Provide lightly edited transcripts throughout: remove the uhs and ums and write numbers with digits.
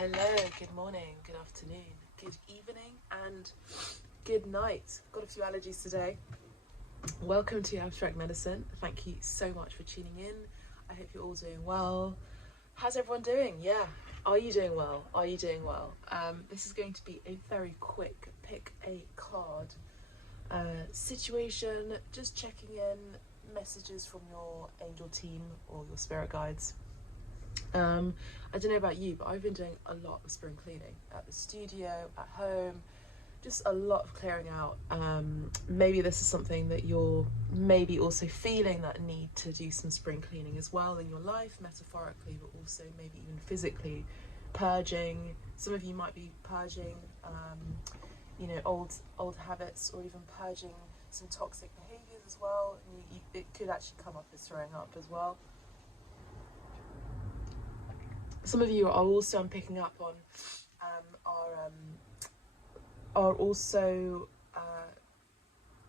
Hello, good morning, good afternoon, good evening, and good night. Got a few allergies today. Welcome to Abstract Medicine. Thank you so much for tuning in. I hope you're all doing well. How's everyone doing? Yeah, are you doing well? Are you doing well? This is going to be a very quick pick a card situation, just checking in messages from your angel team or your spirit guides. I don't know about you, but I've been doing a lot of spring cleaning at the studio, at home, just a lot of clearing out. Maybe this is something that you're maybe also feeling that need to do some spring cleaning as well in your life, metaphorically, but also maybe even physically, purging. Some of you might be purging, old habits, or even purging some toxic behaviors as well. And it could actually come up as throwing up as well. Some of you are also, I'm picking up on, are also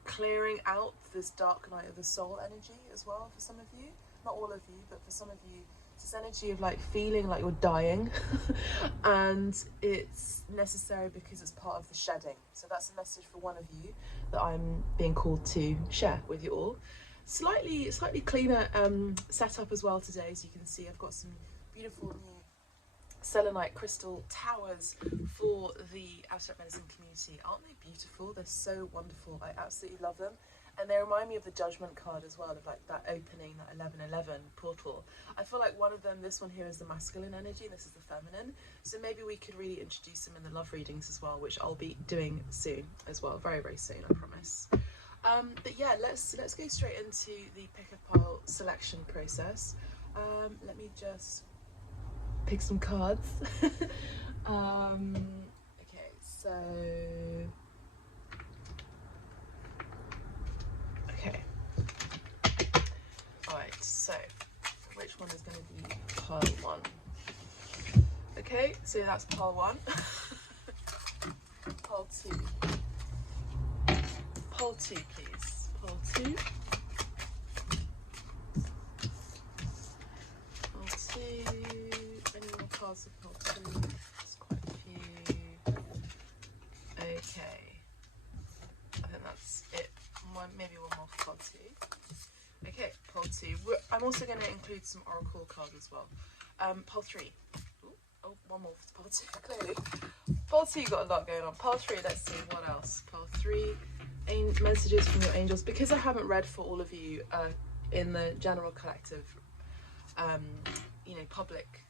clearing out this dark night of the soul energy as well for some of you. Not all of you, but for some of you, it's this energy of like feeling like you're dying and it's necessary because it's part of the shedding. So that's a message for one of you that I'm being called to share with you all. Slightly cleaner setup as well today. As you can see, I've got some beautiful new selenite crystal towers for the abstract medicine community. Aren't they beautiful? They're so wonderful. I absolutely love them, and they remind me of the judgment card as well, of like that opening, that 1111 portal. I feel like one of them, this one here, is the masculine energy, this is the feminine, so maybe we could really introduce them in the love readings as well, which I'll be doing soon as well, very soon, I promise. But yeah, let's go straight into the pick a pile selection process. Let me just pick some cards. Okay, so alright, so which one is going to be pile 1? Okay, so that's pile 1. Pile 2. Pile 2, please. Pile 2. Pile 2. Any more cards of pile 2? There's quite a few. Okay. I think that's it. Maybe one more for pile 2. Okay, pile 2. I'm also going to include some oracle cards as well. Pile 3. Oh, one more for pile 2, clearly. Pile 2 got a lot going on. Pile 3, let's see, what else? Pile 3, messages from your angels. Because I haven't read for all of you in the general collective, public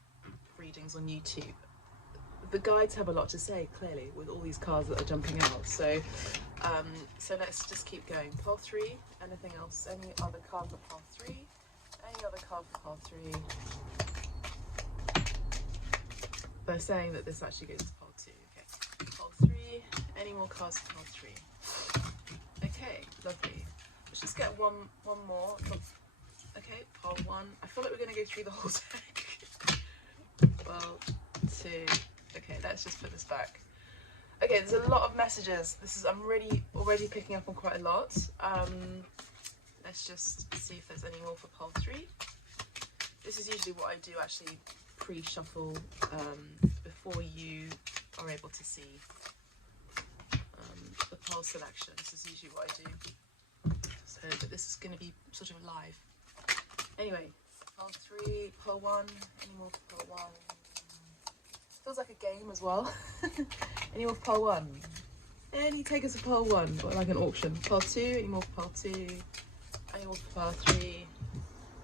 readings on YouTube, the guides have a lot to say, clearly, with all these cards that are jumping out. So let's just keep going. Pile 3, anything else? Any other card for pile 3? Any other card for pile 3? They're saying that this actually goes to pile 2. Okay, pile 3. Any more cards for pile 3? Okay, lovely. Let's just get one more. Okay, pile 1. I feel like we're going to go through the whole deck. Pile 2. Okay, let's just put this back. Okay, there's a lot of messages. I'm already picking up on quite a lot. Let's just see if there's any more for pile 3. This is usually what I do, actually pre-shuffle before you are able to see the pile selection. This is usually what I do. So, but this is going to be sort of live. Anyway, pile 3, pile 1. Any more for pile 1? Feels like a game as well. Any more for pile 1? Any takers for pile 1? Or like an auction. Pile 2, any more for pile 2? Any more for pile 3?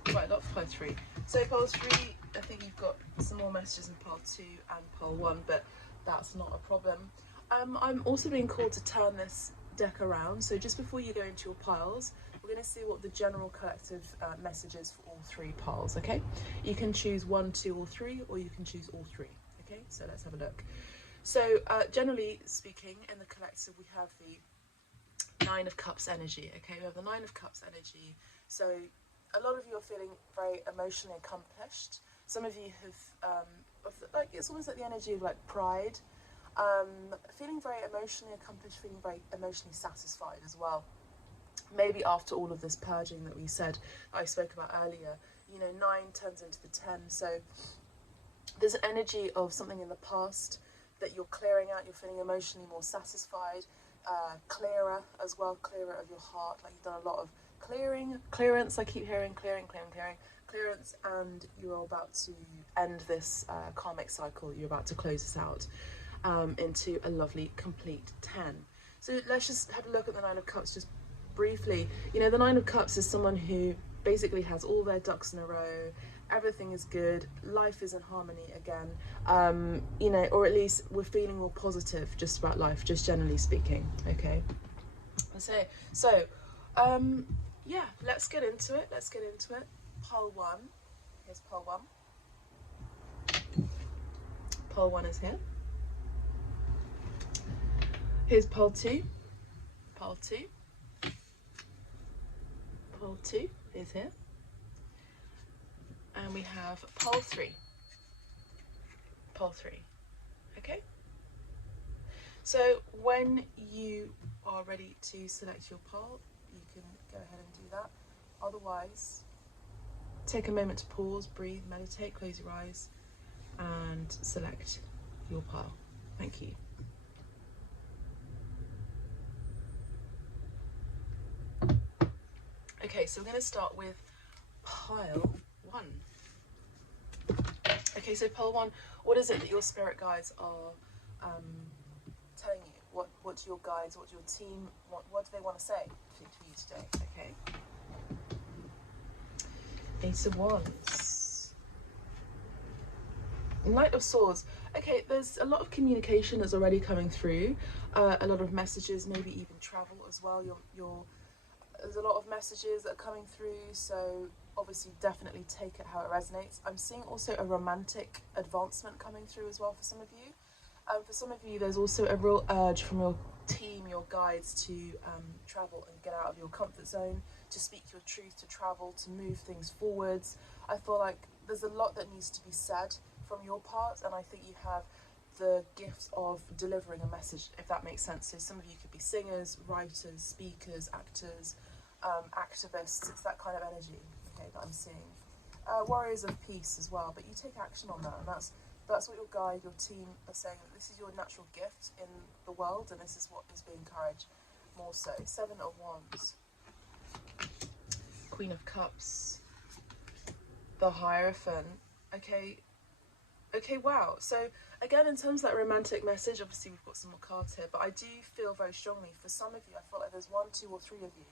Quite a lot for pile 3. So pile 3, I think you've got some more messages in pile 2 and pile 1, but that's not a problem. I'm also being called to turn this deck around, so just before you go into your piles, we're going to see what the general collective message is for all 3 piles, okay? You can choose 1, 2, or 3, or you can choose all 3, okay? So let's have a look. So generally speaking, in the collective, we have the 9 of Cups energy, okay? We have the 9 of Cups energy. So a lot of you are feeling very emotionally accomplished. Some of you have, like, it's almost like the energy of like pride, feeling very emotionally accomplished, feeling very emotionally satisfied as well. Maybe after all of this purging that I spoke about earlier, 9 turns into the 10. So There's an energy of something in the past that you're clearing out. You're feeling emotionally more satisfied, clearer as well, clearer of your heart. Like you've done a lot of clearance. I keep hearing clearance, and you're about to end this karmic cycle. You're about to close this out into a lovely complete 10. So let's just have a look at the Nine of Cups just briefly. You know, the Nine of Cups is someone who basically has all their ducks in a row. Everything is good, life is in harmony again, you know, or at least we're feeling more positive just about life, just generally speaking. Okay, so yeah, let's get into it. Pole 1, here's pole 1. Pole 1 is here. Here's pole 2. Pole 2 is here. And we have pole 3. Okay? So when you are ready to select your pole, you can go ahead and do that. Otherwise, take a moment to pause, breathe, meditate, close your eyes, and select your pile. Thank you. Okay, so we're going to start with pile 1. Okay, so pile 1, what is it that your spirit guides are telling you? What do your guides, what do your team, what do they want to say to you today? Okay. Ace of Wands. Knight of Swords. Okay, there's a lot of communication that's already coming through, a lot of messages, maybe even travel as well. There's a lot of messages that are coming through, so obviously definitely take it how it resonates. I'm seeing also a romantic advancement coming through as well for some of you. For some of you, there's also a real urge from your team, your guides, to travel and get out of your comfort zone, to speak your truth, to travel, to move things forwards. I feel like there's a lot that needs to be said from your part, and I think you have the gift of delivering a message, if that makes sense. So some of you could be singers, writers, speakers, actors, activists. It's that kind of energy, okay, that I'm seeing. Warriors of peace as well, but you take action on that, and that's what your guide, your team are saying, that this is your natural gift in the world, and this is what is being encouraged more so. 7 of Wands. Queen of Cups. The Hierophant. Okay, wow. So again, in terms of that romantic message, obviously we've got some more cards here, but I do feel very strongly for some of you, I feel like there's 1, 2 or 3 of you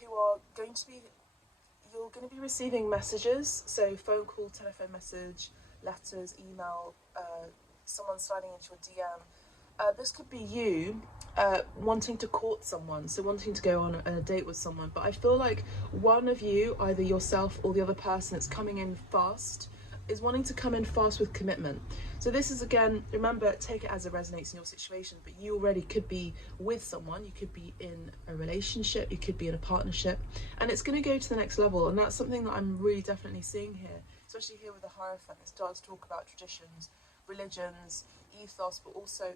who are going to be, you're going to be receiving messages, so phone call, telephone message, letters, email, someone sliding into your DM. This could be you wanting to court someone, so wanting to go on a date with someone, but I feel like one of you, either yourself or the other person that's coming in fast, is wanting to come in fast with commitment. So this is, again, remember, take it as it resonates in your situation, but you already could be with someone, you could be in a relationship, you could be in a partnership, and it's going to go to the next level, and that's something that I'm really definitely seeing here, especially here with the Hierophant. It starts to talk about traditions, religions, ethos, but also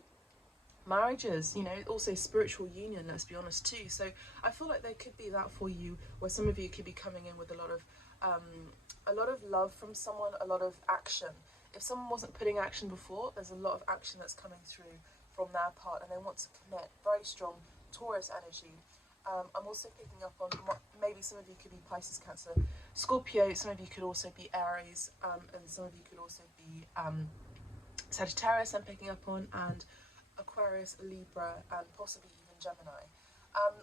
marriages, you know, also spiritual union, let's be honest too. So I feel like there could be that for you, where some of you could be coming in with a lot of love from someone, a lot of action. If someone wasn't putting action before, there's a lot of action that's coming through from their part, and they want to commit. Very strong Taurus energy. I'm also picking up on, maybe some of you could be Pisces, Cancer, Scorpio, some of you could also be Aries, and some of you could also be Sagittarius, I'm picking up on, and Aquarius, Libra, and possibly even Gemini.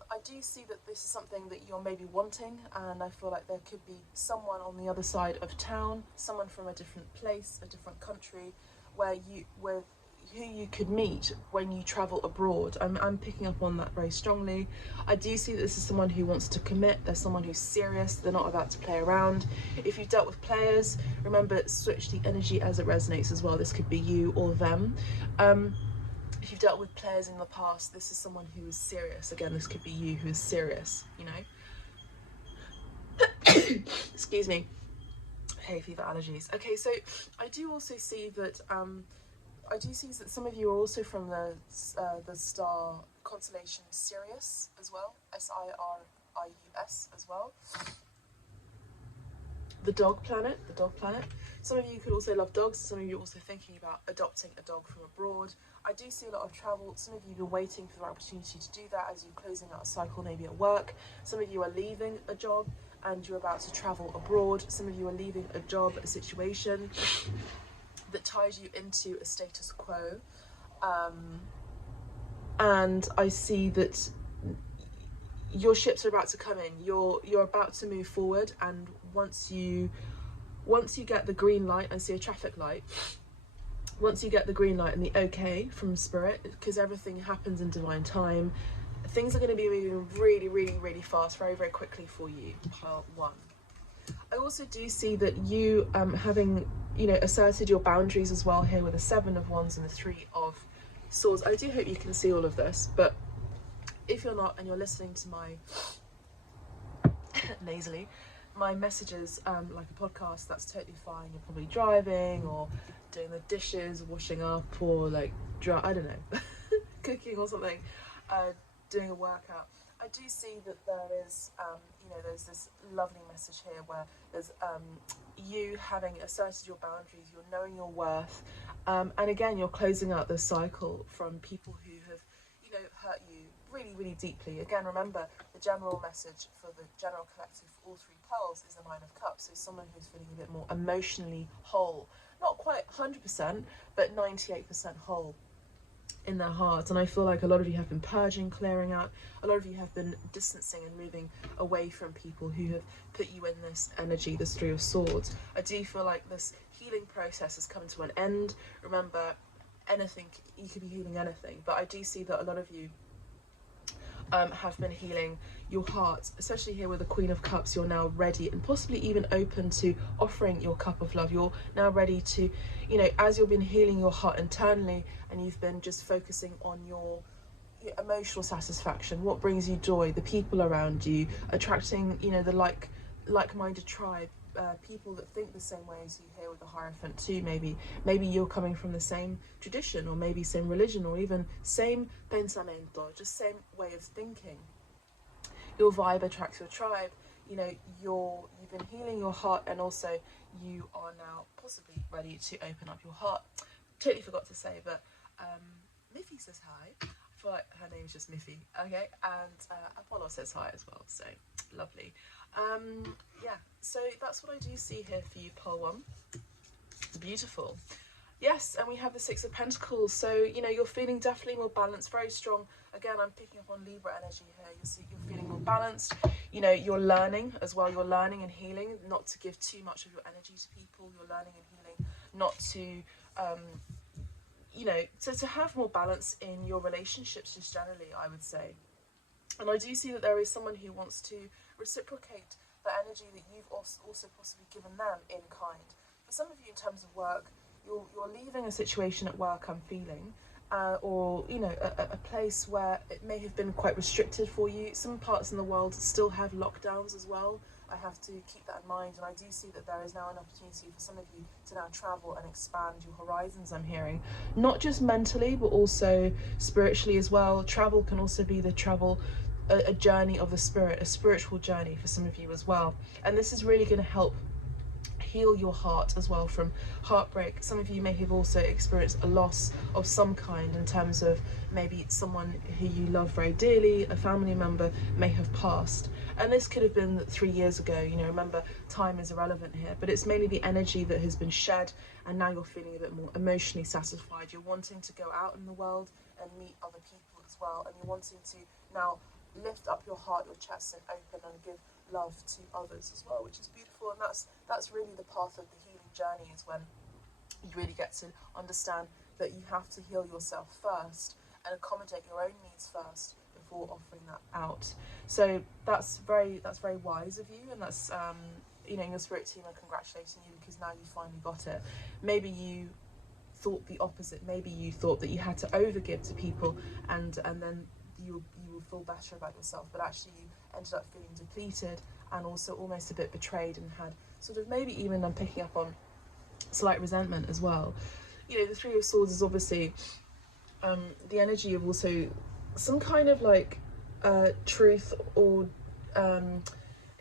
I do see that this is something that you're maybe wanting, and I feel like there could be someone on the other side of town, someone from a different place, a different country, who you could meet when you travel abroad. I'm picking up on that very strongly. I do see that this is someone who wants to commit. There's someone who's serious. They're not about to play around. If you've dealt with players, remember, switch the energy as it resonates as well. This could be you or them. If you've dealt with players in the past, this is someone who is serious. Again, this could be you who is serious, you know. Excuse me. Hay fever, allergies. Okay, so I do also see that some of you are also from the star constellation Sirius as well, Sirius as well. The dog planet. Some of you could also love dogs. Some of you are also thinking about adopting a dog from abroad. I do see a lot of travel. Some of you have been waiting for the opportunity to do that as you're closing out a cycle, maybe at work. Some of you are leaving a job and you're about to travel abroad. Some of you are leaving a job, a situation that ties you into a status quo. And I see that your ships are about to come in. You're about to move forward, and once you get the green light, I see a traffic light. Once you get the green light and the okay from spirit, because everything happens in divine time, things are going to be moving really, really, really fast, very, very quickly for you. Pile 1. I also do see that you having, asserted your boundaries as well here with the 7 of Wands and the 3 of Swords. I do hope you can see all of this, but if you're not and you're listening to my nasally, my messages like a podcast, that's totally fine. You're probably driving or doing the dishes, washing up, or like I don't know, cooking or something, doing a workout. I do see that there is, there's this lovely message here where there's you having asserted your boundaries, you're knowing your worth, and again, you're closing out the cycle from people who have, hurt you really, really deeply. Again, remember, the general message for the general collective, all 3 pearls, is the 9 of Cups. So someone who's feeling a bit more emotionally whole, not quite 100%, but 98% whole in their hearts. And I feel like a lot of you have been purging, clearing out. A lot of you have been distancing and moving away from people who have put you in this energy, this 3 of Swords. I do feel like this healing process has come to an end. Remember, anything, you could be healing anything, but I do see that a lot of you have been healing your heart, especially here with the Queen of Cups. You're now ready and possibly even open to offering your cup of love. You're now ready to, as you've been healing your heart internally and you've been just focusing on your emotional satisfaction, what brings you joy, the people around you, attracting, the like-minded tribe, people that think the same way as you here with the Hierophant too. Maybe you're coming from the same tradition, or maybe same religion, or even same pensamento, just same way of thinking. Your vibe attracts your tribe. You've been healing your heart, and also you are now possibly ready to open up your heart. Totally forgot to say, but Miffy says hi. I feel like her name's just Miffy. Okay, and Apollo says hi as well, so lovely. Yeah, so that's what I do see here for you, Pearl 1. It's beautiful. Yes, and we have the 6 of Pentacles, so you're feeling definitely more balanced, very strong. Again, I'm picking up on Libra energy here. You're feeling more balanced. You're learning as well. You're learning and healing not to give too much of your energy to people. You're learning and healing not to to have more balance in your relationships, just generally, I would say. And I do see that there is someone who wants to reciprocate the energy that you've also possibly given them in kind. For some of you, in terms of work, you're leaving a situation at work, I'm feeling, or a place where it may have been quite restricted for you. Some parts in the world still have lockdowns as well. I have to keep that in mind, and I do see that there is now an opportunity for some of you to now travel and expand your horizons, I'm hearing. Not just mentally, but also spiritually as well. Travel can also be a journey of the spirit, a spiritual journey for some of you as well. And this is really going to help heal your heart as well from heartbreak. Some of you may have also experienced a loss of some kind, in terms of maybe someone who you love very dearly, a family member may have passed. And this could have been 3 years ago. Remember, time is irrelevant here, but it's mainly the energy that has been shed, and now you're feeling a bit more emotionally satisfied. You're wanting to go out in the world and meet other people as well, and you're wanting to now lift up your heart, your chest, and open and give love to others as well, which is beautiful. And that's really the path of the healing journey, is when you really get to understand that you have to heal yourself first and accommodate your own needs first before offering that out. So that's very wise of you, and that's your spirit team are congratulating you, because now you finally got it. Maybe you thought the opposite. Maybe you thought that you had to overgive to people, and then you will feel better about yourself, but actually you ended up feeling depleted and also almost a bit betrayed, and had sort of maybe even, I'm picking up on, slight resentment as well. The 3 of Swords is obviously the energy of also some kind of like truth, or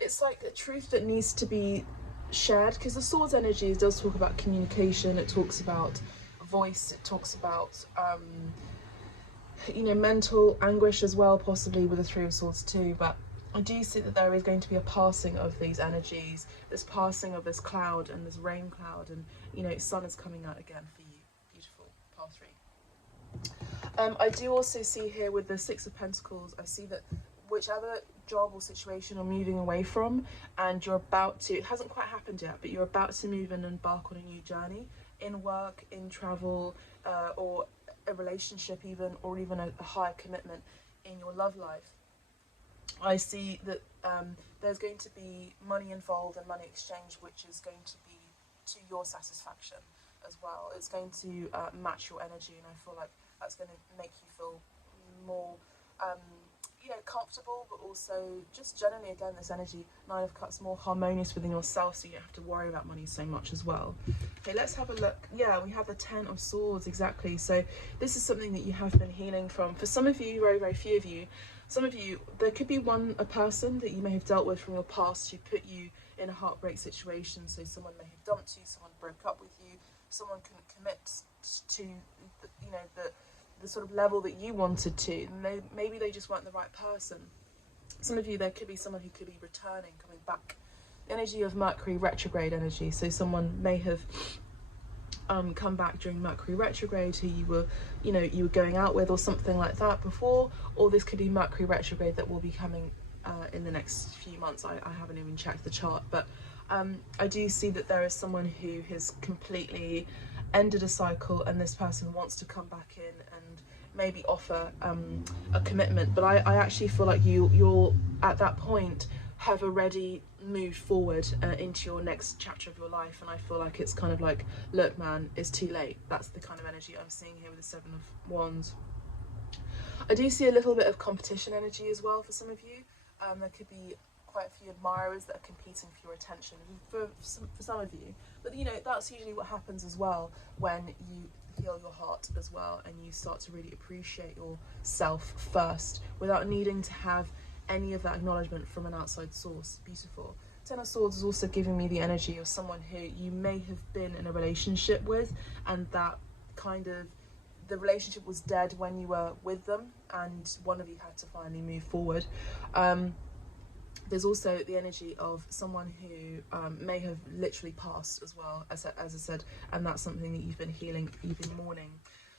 it's like a truth that needs to be shared, because the swords energy does talk about communication, it talks about voice, it talks about you know, mental anguish as well, possibly with the Three of Swords too. But I do see that there is going to be a passing of these energies, this passing of this cloud and this rain cloud, and you know, sun is coming out again for you. Beautiful. Pile 3. I do also see here with the Six of Pentacles, I see that whichever job or situation you're moving away from, and you're about to, it hasn't quite happened yet, but you're about to move and embark on a new journey in work, in travel, or a relationship even, or even a higher commitment in your love life. I see that there's going to be money involved and money exchange, which is going to be to your satisfaction as well. It's going to match your energy, and I feel like that's going to make you feel more you know, comfortable, but also just generally, again, this energy, Nine of Cups, more harmonious within yourself, so you don't have to worry about money so much as well. Okay, let's have a look. Yeah, we have the Ten of Swords, exactly. So this is something that you have been healing from. For some of you, very, very few of you, some of you, there could be a person that you may have dealt with from your past who put you in a heartbreak situation. So someone may have dumped you, someone broke up with you, someone couldn't commit to, you know, the sort of level that you wanted to, and maybe they just weren't the right person. Some of you, there could be someone who could be returning, coming back. Energy of Mercury retrograde energy, so someone may have come back during Mercury retrograde who you were, you know, you were going out with or something like that before, or this could be Mercury retrograde that will be coming in the next few months. I haven't even checked the chart, but I do see that there is someone who has completely ended a cycle, and this person wants to come back in and maybe offer a commitment. But I actually feel like you're at that point have already moved forward into your next chapter of your life, and I feel like it's kind of like, look man, it's too late. That's the kind of energy I'm seeing here with the Seven of Wands. I do see a little bit of competition energy as well for some of you. There could be quite a few admirers that are competing for your attention for some of you, but you know, that's usually what happens as well when you heal your heart as well, and you start to really appreciate yourself first without needing to have any of that acknowledgement from an outside source. Beautiful. Ten of Swords is also giving me the energy of someone who you may have been in a relationship with, and that kind of, the relationship was dead when you were with them, and one of you had to finally move forward. There's also the energy of someone who may have literally passed as well, as I said, and that's something that you've been healing, you've been mourning.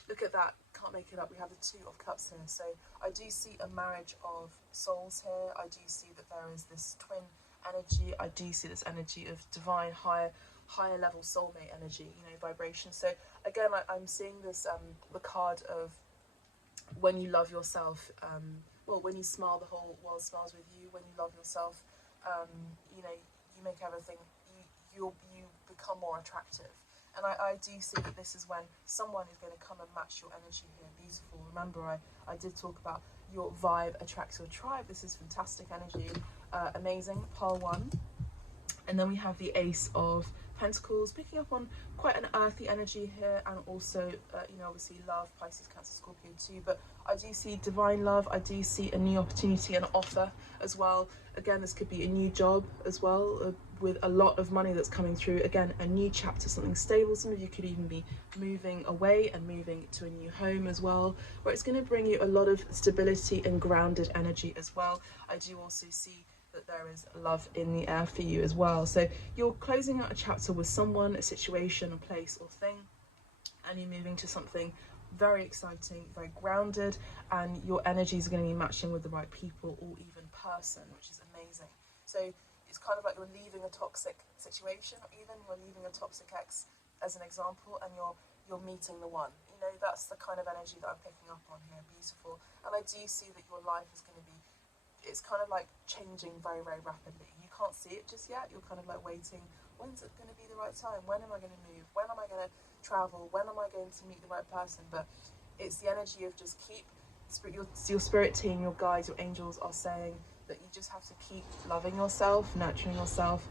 Look at that, can't make it up. We have the Two of Cups here. So I do see a marriage of souls here. I do see that there is this twin energy. I do see this energy of divine, higher level soulmate energy, you know, vibration. So again, I'm seeing this, the card of when you love yourself, well, when you smile, the whole world smiles with you. When you love yourself, you know, you make everything, you become more attractive. And I do see that this is when someone is going to come and match your energy here. Beautiful. Remember, I did talk about your vibe attracts your tribe. This is fantastic energy. Amazing. Pile 1. And then we have the Ace of Pentacles, picking up on quite an earthy energy here, and also, you know, obviously love, Pisces, Cancer, Scorpio too, but I do see divine love. I do see a new opportunity and offer as well. Again, this could be a new job as well, with a lot of money that's coming through. Again, a new chapter, something stable. Some of you could even be moving away and moving to a new home as well, where it's going to bring you a lot of stability and grounded energy as well. I do also see that there is love in the air for you as well. So you're closing out a chapter with someone, a situation, a place or thing, and you're moving to something very exciting, very grounded, and your energies are going to be matching with the right people or even person, which is amazing. So it's kind of like you're leaving a toxic situation, or even you're leaving a toxic ex as an example, and you're meeting the one. You know, that's the kind of energy that I'm picking up on here. Beautiful. And I do see that your life is going to be, it's kind of like changing very, very rapidly. You can't see it just yet. You're kind of like waiting. When's it going to be the right time? When am I going to move? When am I going to travel? When am I going to meet the right person? But it's the energy of just keep, your spirit team, your guides, your angels are saying that you just have to keep loving yourself, nurturing yourself,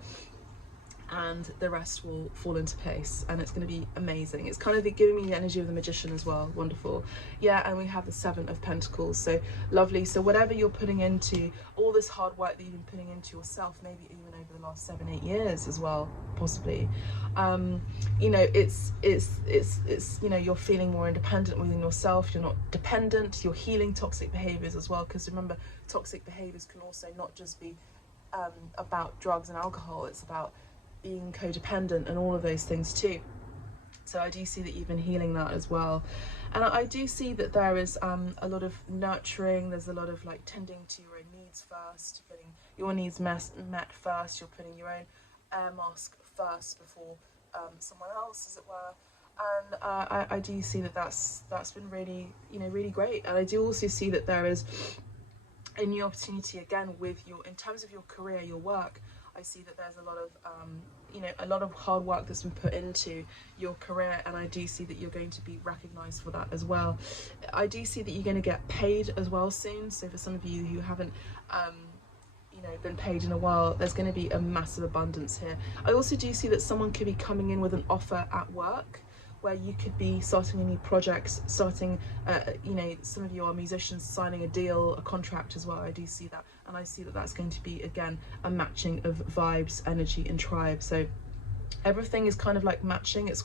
and the rest will fall into place, and it's going to be amazing. It's kind of giving me the energy of the magician as well. Wonderful. Yeah, and we have the Seven of Pentacles, so lovely. So whatever you're putting into, all this hard work that you've been putting into yourself, maybe even over the last 7-8 years as well, possibly, you know, it's you know, you're feeling more independent within yourself. You're not dependent. You're healing toxic behaviors as well, because remember, toxic behaviors can also not just be about drugs and alcohol. It's about being codependent and all of those things too. So I do see that you've been healing that as well. And I do see that there is a lot of nurturing. There's a lot of like tending to your own needs first, getting your needs met first. You're putting your own air mask first before someone else, as it were. And I do see that that's been really, you know, really great. And I do also see that there is a new opportunity again with your, in terms of your career, your work. I see that there's a lot of, you know, a lot of hard work that's been put into your career, and I do see that you're going to be recognised for that as well. I do see that you're going to get paid as well soon. So for some of you who haven't, you know, been paid in a while, there's going to be a massive abundance here. I also do see that someone could be coming in with an offer at work, where you could be starting a new project, starting, you know, some of you are musicians, signing a deal, a contract as well. I do see that, and I see that that's going to be, again, a matching of vibes, energy and tribe. So everything is kind of like matching. It's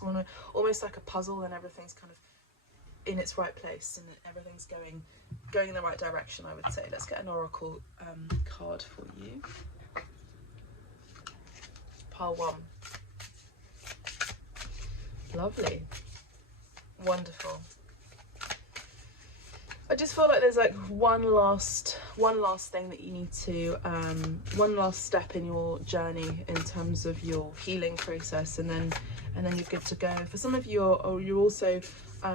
almost like a puzzle, and everything's kind of in its right place, and everything's going in the right direction, I would say. Let's get an oracle card for you. Pile 1. Lovely. Wonderful. I just feel like there's like one last thing that you need to, one last step in your journey in terms of your healing process, and then you're good to go. For some of you, you're also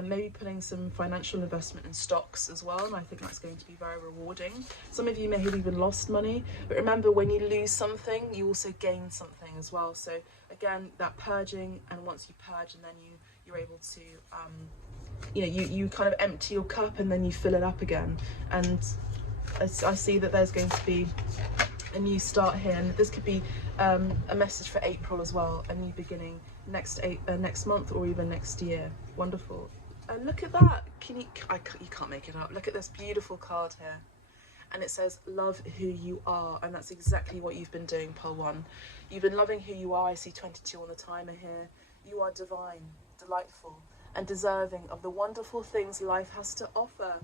maybe putting some financial investment in stocks as well, and I think that's going to be very rewarding. Some of you may have even lost money, but remember, when you lose something, you also gain something as well. So again, that purging, and once you purge, and then you're able to, you know, you kind of empty your cup and then you fill it up again. And I see that there's going to be a new start here, and this could be a message for April as well, a new beginning next month or even next year. Wonderful. And look at that. You can't make it up. Look at this beautiful card here, and it says love who you are, and that's exactly what you've been doing, Pole 1. You've been loving who you are. I see 22 on the timer here. You are divine, delightful, and deserving of the wonderful things life has to offer.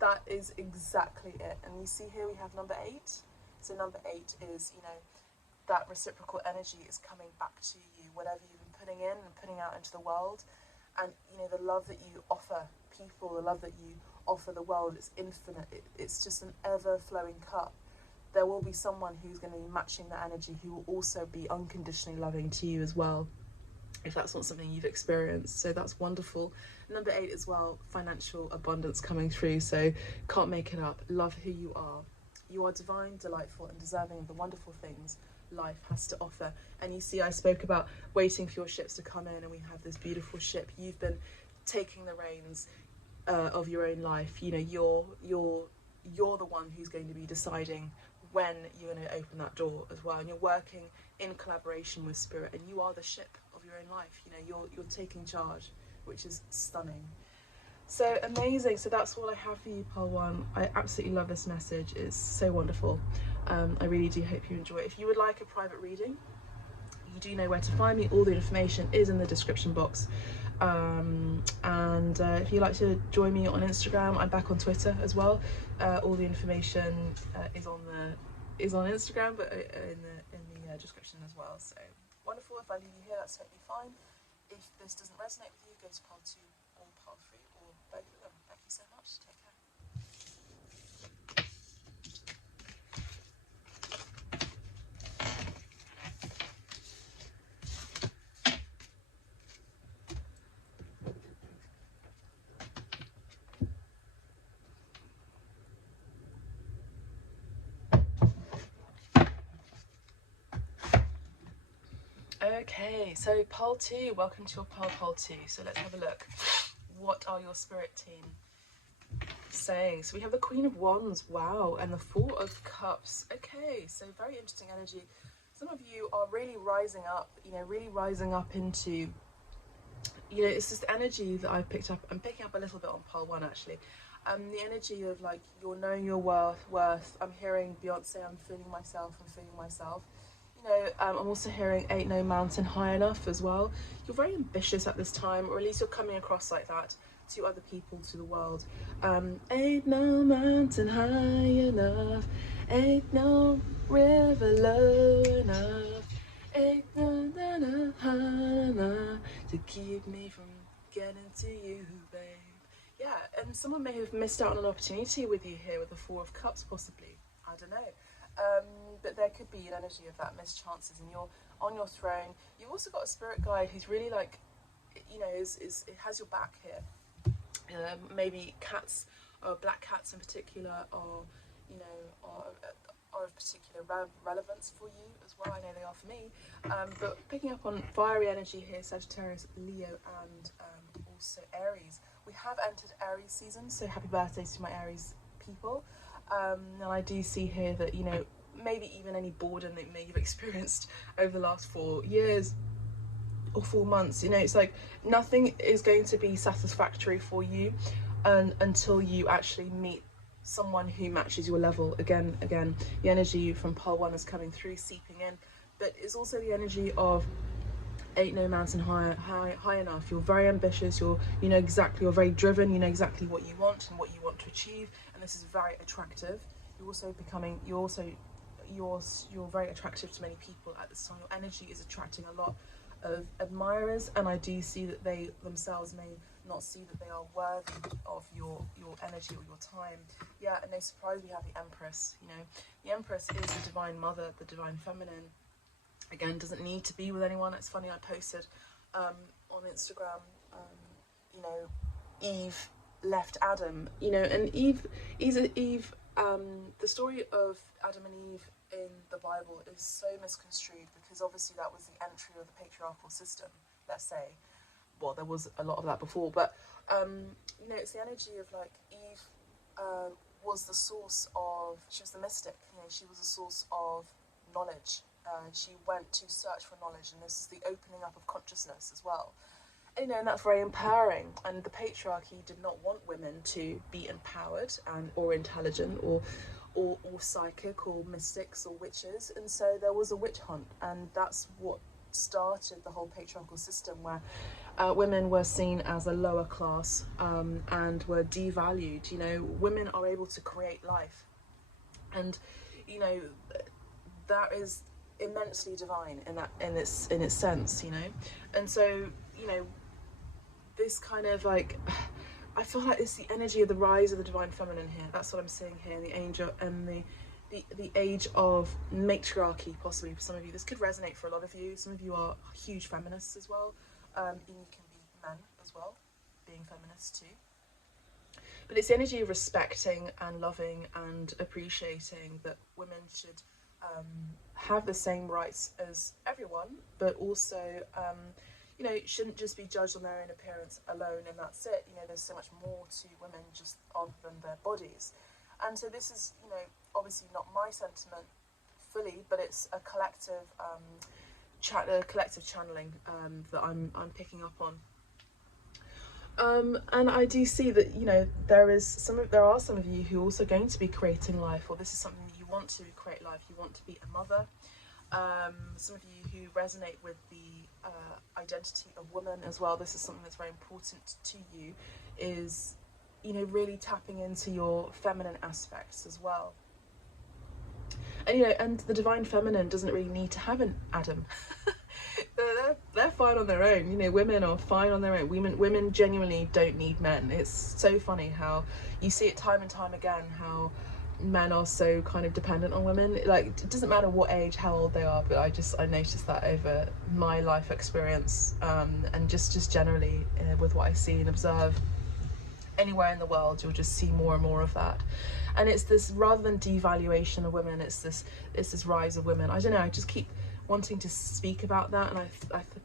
That is exactly it. And you see here we have number 8. So number 8 is, you know, that reciprocal energy is coming back to you, whatever you've been putting in and putting out into the world. And, you know, the love that you offer people, the love that you offer the world, it's infinite. It's just an ever-flowing cup. There will be someone who's going to be matching that energy, who will also be unconditionally loving to you as well, if that's not something you've experienced. So that's wonderful. Number 8 as well, financial abundance coming through. So can't make it up. Love who you are. You are divine, delightful, and deserving of the wonderful things life has to offer. And you see, I spoke about waiting for your ships to come in, and we have this beautiful ship. You've been taking the reins of your own life. You know, you're the one who's going to be deciding when you're going to open that door as well. And you're working in collaboration with spirit, and you are the ship of your own life. You know, you're taking charge, which is stunning. So amazing. So that's all I have for you, Pole 1. I absolutely love this message. It's so wonderful. I really do hope you enjoy it. If you would like a private reading, you do know where to find me. All the information is in the description box. If you'd like to join me on Instagram, I'm back on Twitter as well. All the information is on Instagram, but in the description as well. So wonderful. If I leave you here, that's totally fine. If this doesn't resonate with you, go to pile 2 or pile 3 or both of them. Thank you so much. Take care. Okay, so pile 2, welcome to your pile 2. So let's have a look. What are your spirit team saying? So we have the Queen of Wands, wow, and the Four of Cups. Okay, so very interesting energy. some of you are really rising up, you know, really rising up into, you know, it's this energy that I've picked up. I'm picking up a little bit on pole 1 actually. The energy of like, you're knowing your worth. I'm hearing Beyonce, I'm feeling myself. You know, I'm also hearing ain't no mountain high enough as well. You're very ambitious at this time, or at least you're coming across like that to other people, to the world. Ain't no mountain high enough, ain't no river low enough, ain't no high enough to keep me from getting to you, babe. Yeah, and someone may have missed out on an opportunity with you here with the 4 of Cups, possibly. I don't know. But there could be an energy of that, missed chances, and you're on your throne. You've also got a spirit guide who's really like, you know, it has your back here. Maybe cats, or black cats in particular, or, you know, are of particular relevance for you as well. I know they are for me. But picking up on fiery energy here, Sagittarius, Leo, and also Aries. We have entered Aries season, so happy birthday to my Aries people. And I do see here that, you know, maybe even any boredom that you've experienced over the last 4 years or 4 months, you know, it's like nothing is going to be satisfactory for you until you actually meet someone who matches your level. Again, the energy from pole 1 is coming through, seeping in, but it's also the energy of ain't no mountain high enough. You're very ambitious, you're very driven, you know exactly what you want and what you want to achieve, and this is very attractive. You're very attractive to many people at this time. Your energy is attracting a lot of admirers, and I do see that they themselves may not see that they are worthy of your energy or your time. Yeah, and no surprise, we have the Empress. You know, the Empress is the divine mother, the divine feminine. Again, doesn't need to be with anyone. It's funny, I posted on Instagram, you know, Eve left Adam, you know, and Eve, the story of Adam and Eve in the Bible is so misconstrued, because obviously that was the entry of the patriarchal system, let's say. Well, there was a lot of that before, but, you know, it's the energy of like Eve was the source of, she was the mystic, you know, she was the source of knowledge. She went to search for knowledge, and this is the opening up of consciousness as well. And, you know, and that's very empowering. And the patriarchy did not want women to be empowered or intelligent or psychic or mystics or witches. And so there was a witch hunt, and that's what started the whole patriarchal system, where women were seen as a lower class and were devalued. You know, women are able to create life, and, you know, that is immensely divine in its sense, you know. And so, you know, this kind of like, I feel like it's the energy of the rise of the divine feminine here. That's what I'm seeing here, the angel and the age of matriarchy, possibly for some of you. This could resonate for a lot of you. Some of you are huge feminists as well. And you can be men as well, being feminists too. But it's the energy of respecting and loving and appreciating that women should have the same rights as everyone, but also, you know, shouldn't just be judged on their own appearance alone and that's it. You know, there's so much more to women just other than their bodies. And so this is, you know, obviously not my sentiment fully, but it's a collective channeling that I'm picking up on. And I do see that, you know, there are some of you who are also going to be creating life, or this is something that you want to create life. You want to be a mother. Some of you who resonate with the identity of woman as well. This is something that's very important to you, is, you know, really tapping into your feminine aspects as well. And, you know, and the divine feminine doesn't really need to have an Adam. they're fine on their own. You know, women are fine on their own. Women genuinely don't need men. It's so funny how you see it time and time again, how men are so kind of dependent on women. Like, it doesn't matter what age, how old they are, but I noticed that over my life experience, and just generally with what I see and observe anywhere in the world, you'll just see more and more of that. And it's this, rather than devaluation of women, it's this rise of women. I don't know, I just keep wanting to speak about that, and I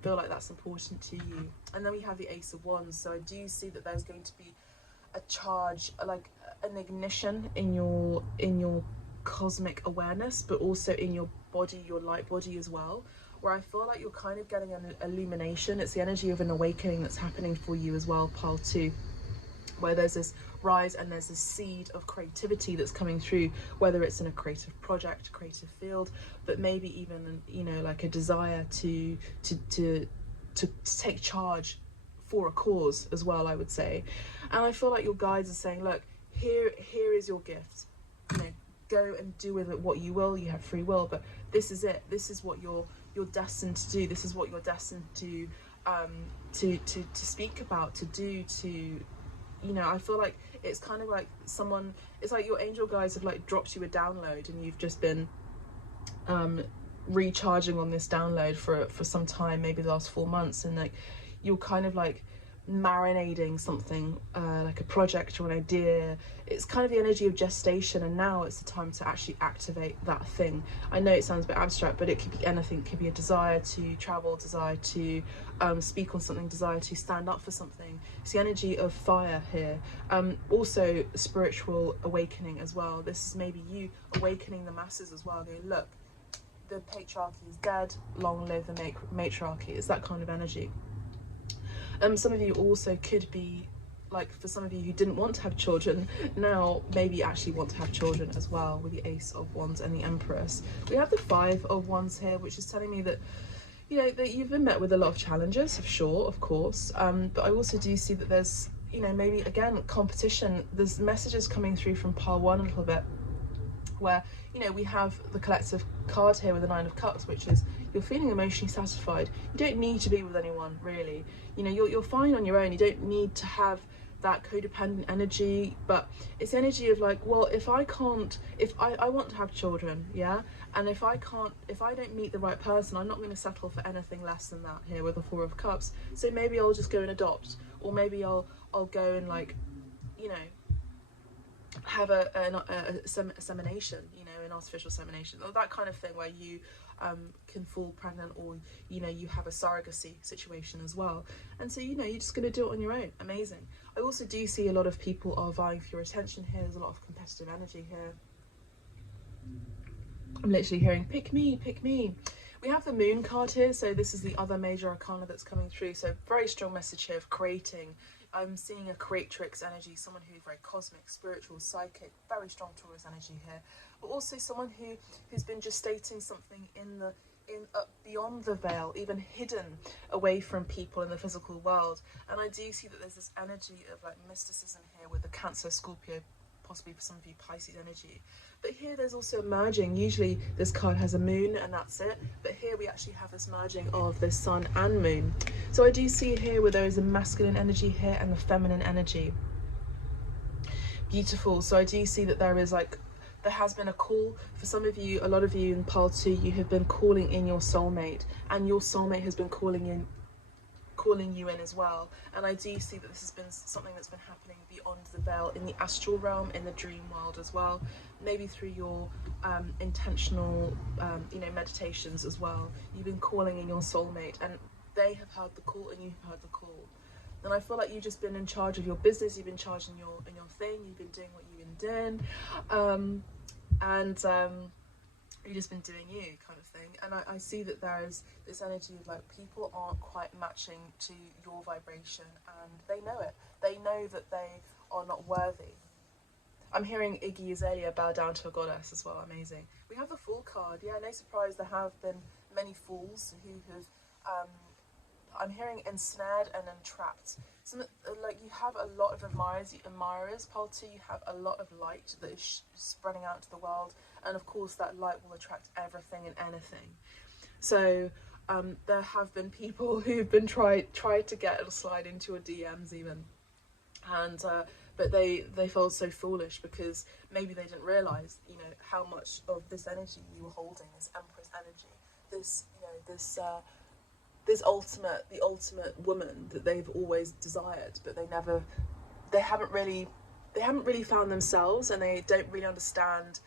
feel like that's important to you. And then we have the Ace of Wands, so I do see that there's going to be a charge, like an ignition in your cosmic awareness, but also in your body, your light body as well, where I feel like you're kind of getting an illumination. It's the energy of an awakening that's happening for you as well, pile 2, where there's this rise and there's this seed of creativity that's coming through, whether it's in a creative project, creative field, but maybe even, you know, like a desire to take charge for a cause as well, I would say. And I feel like your guides are saying, look, here is your gift, you know, go and do with it what you will. You have free will, but this is it. This is what you're destined to do. This is what you're destined to speak about, to do, to, you know, I feel like it's kind of like someone, it's like your angel guides have like dropped you a download, and you've just been recharging on this download for some time, maybe the last 4 months, and like you're kind of like marinating something, like a project or an idea. It's kind of the energy of gestation, and now it's the time to actually activate that thing. I know it sounds a bit abstract, but it could be anything. It could be a desire to travel, desire to speak on something, desire to stand up for something. It's the energy of fire here. Also spiritual awakening as well. This is maybe you awakening the masses as well, going, look, the patriarchy is dead, long live the matriarchy. It's that kind of energy. Some of you also could be, like, for some of you who didn't want to have children, now maybe actually want to have children as well, with the Ace of Wands and the Empress. We have the 5 of Wands here, which is telling me that, you know, that you've been met with a lot of challenges, sure, of course, but I also do see that there's, you know, maybe, again, competition. There's messages coming through from pile 1 a little bit, where, you know, we have the collective card here with the 9 of Cups, which is you're feeling emotionally satisfied. You don't need to be with anyone, really. You know, you're fine on your own. You don't need to have that codependent energy, but it's energy of like, well, if I want to have children, yeah, and if I don't meet the right person, I'm not going to settle for anything less than that here with the 4 of Cups. So maybe I'll just go and adopt, or maybe I'll go and, like, you know, have a semination, you know, an artificial semination, or that kind of thing, where you can fall pregnant, or, you know, you have a surrogacy situation as well. And so, you know, you're just going to do it on your own. Amazing. I also do see a lot of people are vying for your attention here. There's a lot of competitive energy here. I'm literally hearing, pick me, pick me. We have the Moon card here, so this is the other major arcana that's coming through. So very strong message here of creating. I'm seeing a creatrix energy, someone who's very cosmic, spiritual, psychic, very strong Taurus energy here, but also someone who's been gestating something beyond the veil, even hidden away from people in the physical world. And I do see that there's this energy of like mysticism here with the Cancer, Scorpio, possibly for some of you Pisces energy. But here there's also merging. Usually this card has a moon and that's it, but here we actually have this merging of the sun and moon. So I do see here where there is a masculine energy here and the feminine energy. Beautiful. So I do see that there has been a call for some of you. A lot of you in pile 2, you have been calling in your soulmate, and your soulmate has been calling you in as well. And I do see that this has been something that's been happening beyond the veil, in the astral realm, in the dream world as well, maybe through your intentional you know, meditations as well. You've been calling in your soulmate, and they have heard the call and you have heard the call. And I feel like you've just been in charge of your business, you've been charging your thing, you've been doing what you've been doing, and you've just been doing you, kind of thing. And I see that there is this energy of like, people aren't quite matching to your vibration, and they know it. They know that they are not worthy. I'm hearing Iggy Azalea bow down to a goddess as well. Amazing. We have the Fool card. Yeah, no surprise, there have been many fools who have I'm hearing ensnared and entrapped. Some, like, you have a lot of admirers. Pile 2, you have a lot of light that is spreading out to the world, and of course that light will attract everything and anything. So there have been people who've been tried to get a slide into your DMs even, and but they felt so foolish, because maybe they didn't realise, you know, how much of this energy you were holding, this Empress energy, this, you know, this the ultimate woman that they've always desired, but they haven't really found themselves, and they don't really understand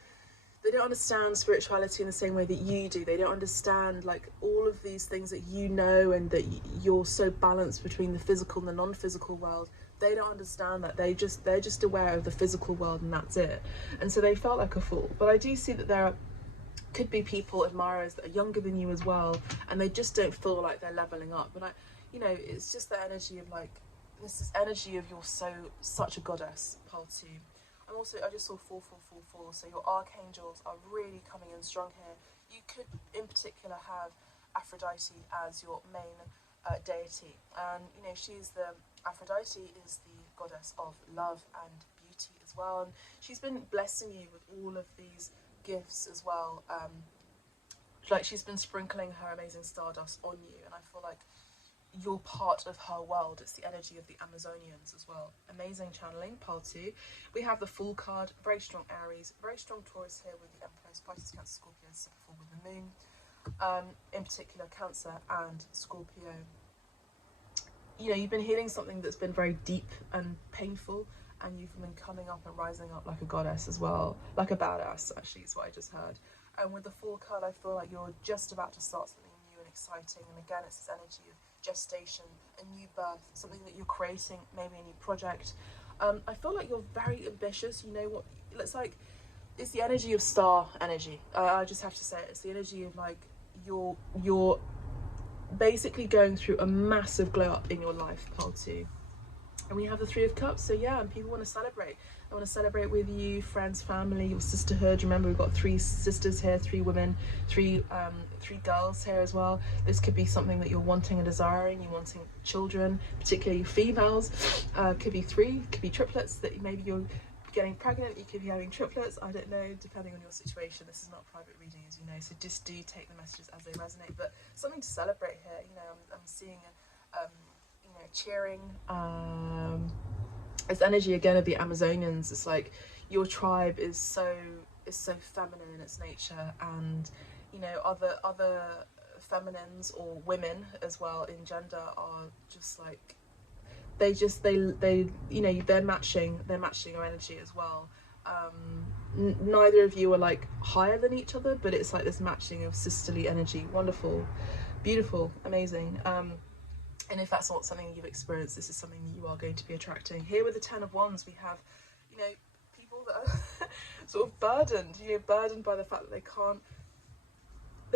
they don't understand spirituality in the same way that you do. They don't understand like all of these things that you know, and that you're so balanced between the physical and the non-physical world. They don't understand that. They're just aware of the physical world, and that's it. And so they felt like a fool. But I do see that there could be people, admirers, that are younger than you as well, and they just don't feel like they're leveling up. And it's just the energy of like, this is energy of you're such a goddess, pile 2. I just saw 4444, so your archangels are really coming in strong here. You could in particular have Aphrodite as your main deity, and Aphrodite is the goddess of love and beauty as well, and she's been blessing you with all of these gifts as well. Like she's been sprinkling her amazing stardust on you, and I feel like you're part of her world. It's the energy of the Amazonians as well. Amazing channeling, pile 2. We have the Fool card, very strong Aries, very strong Taurus here with the Empress, Pisces, Cancer, Scorpio, Super with the Moon, in particular Cancer and Scorpio. You've been healing something that's been very deep and painful, and you've been coming up and rising up like a goddess as well, like a badass actually is what I just heard. And with the Fool card, I feel like you're just about to start something new and exciting, and again it's this energy of gestation, a new birth, something that you're creating, maybe a new project. I feel like you're very ambitious. You know what it's like, it's the energy of star energy. I just have to say it's the energy of like you're basically going through a massive glow up in your life, pile 2. And we have the 3 of Cups, so yeah, and people want to celebrate. They want to celebrate with you, friends, family, your sisterhood. Remember, we've got 3 sisters here, 3 women, 3 girls here as well. This could be something that you're wanting and desiring. You're wanting children, particularly females. Could be 3, could be triplets, that maybe you're getting pregnant, you could be having triplets, I don't know, depending on your situation. This is not a private reading, as you know, so just do take the messages as they resonate, but something to celebrate here. I'm seeing cheering, it's energy again of the Amazonians. It's like your tribe is so feminine in its nature, and other feminines or women as well in gender are just like they're matching your energy as well. Neither of you are like higher than each other, but it's like this matching of sisterly energy. Wonderful, beautiful, amazing. And if that's not something you've experienced, this is something that you are going to be attracting. Here with the 10 of Wands, we have, people that are sort of burdened, burdened by the fact that they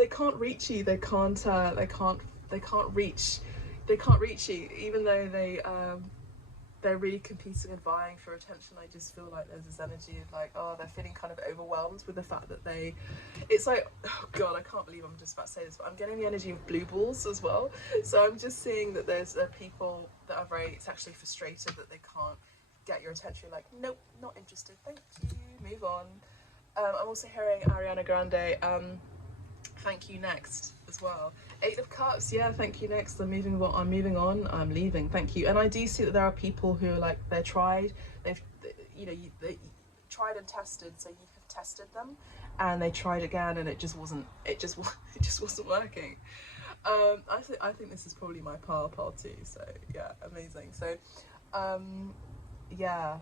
can't reach you. They can't reach you, even though they're really competing and vying for attention. I just feel like there's this energy of like, they're feeling kind of overwhelmed with the fact that it's like, oh god, I can't believe I'm just about to say this, but I'm getting the energy of blue balls as well. So I'm just seeing that there's people that are it's actually frustrated that they can't get your attention. Like, nope, not interested, thank you, move on. I'm also hearing Ariana Grande, thank you next as well. 8 of Cups, yeah, thank you next. I'm moving on, I'm leaving, thank you. And I do see that there are people who are like, they've tried and tested, so you have tested them, and they tried again, and it just wasn't working. I think this is probably my pile 2, so yeah, amazing. So yeah,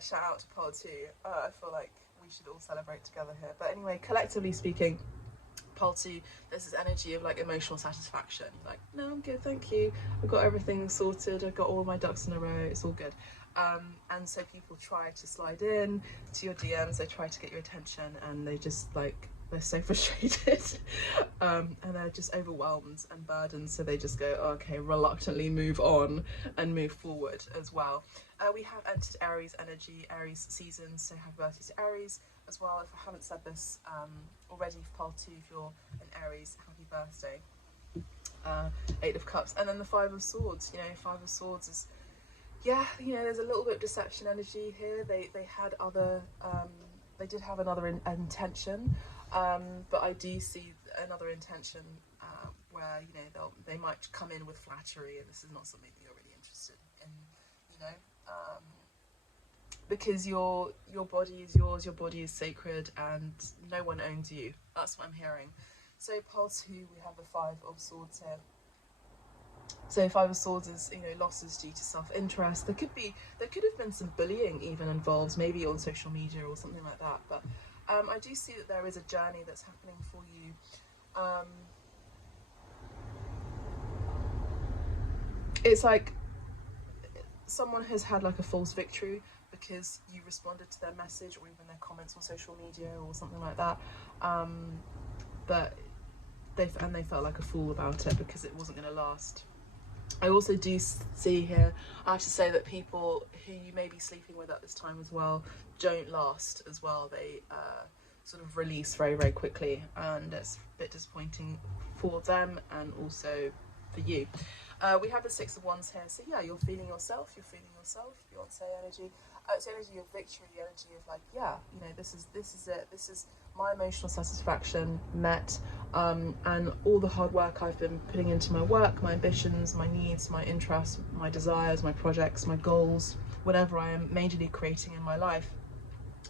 shout out to pile 2. I feel like we should all celebrate together here. But anyway, collectively speaking, pile 2, there's this energy of like emotional satisfaction. Like, no, I'm good, thank you, I've got everything sorted, I've got all my ducks in a row, it's all good. And so people try to slide in to your DMs, they try to get your attention, and they just like, they're so frustrated, and they're just overwhelmed and burdened, so they just go, okay, reluctantly move on and move forward as well. We have entered Aries energy, Aries season, so happy birthday to Aries as well. If I haven't said this already for pile 2, if you're an Aries, happy birthday. 8 of Cups, and then the 5 of Swords. 5 of Swords is, there's a little bit of deception energy here. They had other, they did have another intention, but I do see another intention where they might come in with flattery, and this is not something that you're really interested in, because your body is yours, your body is sacred, and no one owns you. That's what I'm hearing. So pile 2, we have the 5 of Swords here. So 5 of Swords is, losses due to self-interest. There could have been some bullying even involved, maybe on social media or something like that. But I do see that there is a journey that's happening for you. It's like someone has had like a false victory because you responded to their message or even their comments on social media or something like that, but they felt like a fool about it because it wasn't going to last. I also do see here, I have to say, that people who you may be sleeping with at this time as well don't last as well. They sort of release very, very quickly, and it's a bit disappointing for them and also for you. We have the Six of Wands here, so yeah, you're feeling yourself, Beyonce energy. It's the energy of victory, the energy of like, yeah, you know, this is it, this is my emotional satisfaction met, and all the hard work I've been putting into my work, my ambitions, my needs, my interests, my desires, my projects, my goals, whatever I am majorly creating in my life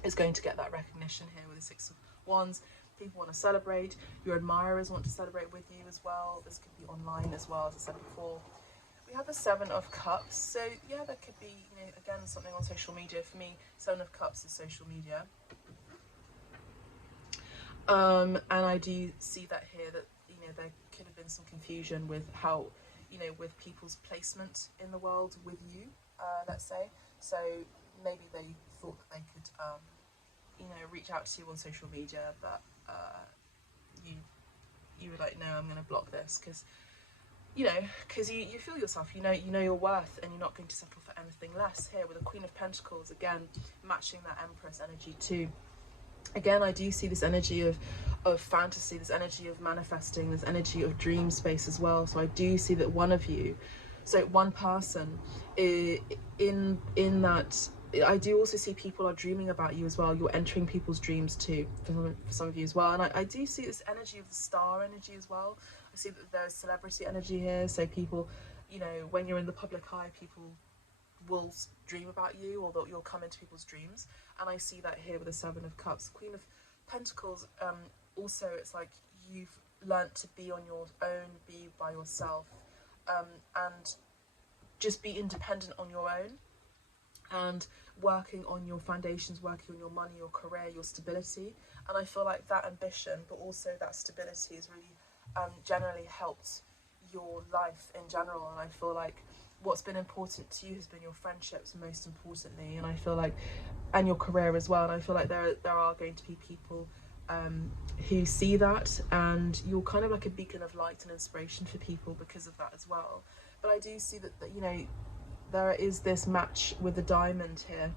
is going to get that recognition here with the Six of Wands. People want to celebrate, your admirers want to celebrate with you as well. This could be online as well, as I said before. We have the Seven of Cups, so yeah, there could be, you know, again, something on social media. For me, Seven of Cups is social media. And I do see that here, that, you know, there could have been some confusion with how, you know, with people's placement in the world with you, let's say. So maybe they thought that they could, you know, reach out to you on social media, but you were like, no, I'm going to block this, because, you know, because you feel yourself, you know your worth, and you're not going to settle for anything less. Here with the Queen of Pentacles, again, matching that Empress energy too. Again, I do see this energy of fantasy, this energy of manifesting, this energy of dream space as well. So I do see that one of you, so one person, in that, I do also see people are dreaming about you as well. You're entering people's dreams too, for some of you as well. And I do see this energy of the star energy as well. I see that there's celebrity energy here. So people, you know, when you're in the public eye, people will dream about you, or that you'll come into people's dreams. And I see that here with the Seven of Cups. Queen of Pentacles, also, it's like you've learnt to be on your own, be by yourself, and just be independent on your own, and working on your foundations, working on your money, your career, your stability. And I feel like that ambition, but also that stability, has really generally helped your life in general. And I feel like what's been important to you has been your friendships, most importantly, and I feel like, and your career as well. And I feel like there are going to be people who see that, and you're kind of like a beacon of light and inspiration for people because of that as well. But I do see that you know, there is this match with the Diamond here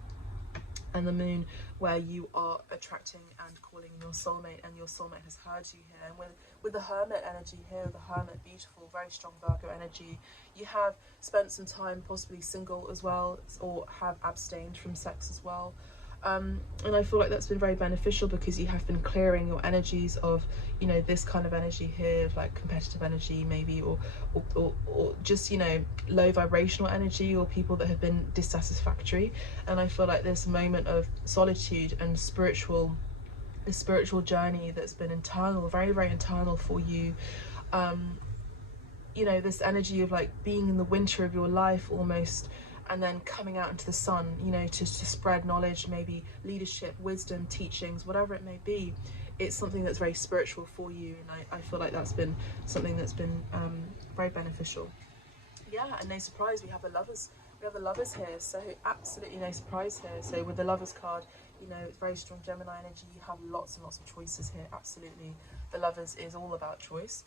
and the Moon, where you are attracting and calling your soulmate, and your soulmate has heard you here. And with the Hermit energy here, the Hermit, beautiful, very strong Virgo energy, you have spent some time possibly single as well, or have abstained from sex as well. And I feel like that's been very beneficial, because you have been clearing your energies of, you know, this kind of energy here, of like competitive energy maybe, or just, you know, low vibrational energy, or people that have been dissatisfactory. And I feel like this moment of solitude and spiritual journey that's been internal, very, very internal for you, you know, this energy of like being in the winter of your life almost, and then coming out into the sun, you know, to spread knowledge, maybe leadership, wisdom, teachings, whatever it may be. It's something that's very spiritual for you, and I feel like that's been something that's been very beneficial. Yeah, and no surprise, we have the Lovers. We have the Lovers here, so absolutely no surprise here. So with the Lovers card, you know, it's very strong Gemini energy. You have lots and lots of choices here, absolutely. The Lovers is all about choice,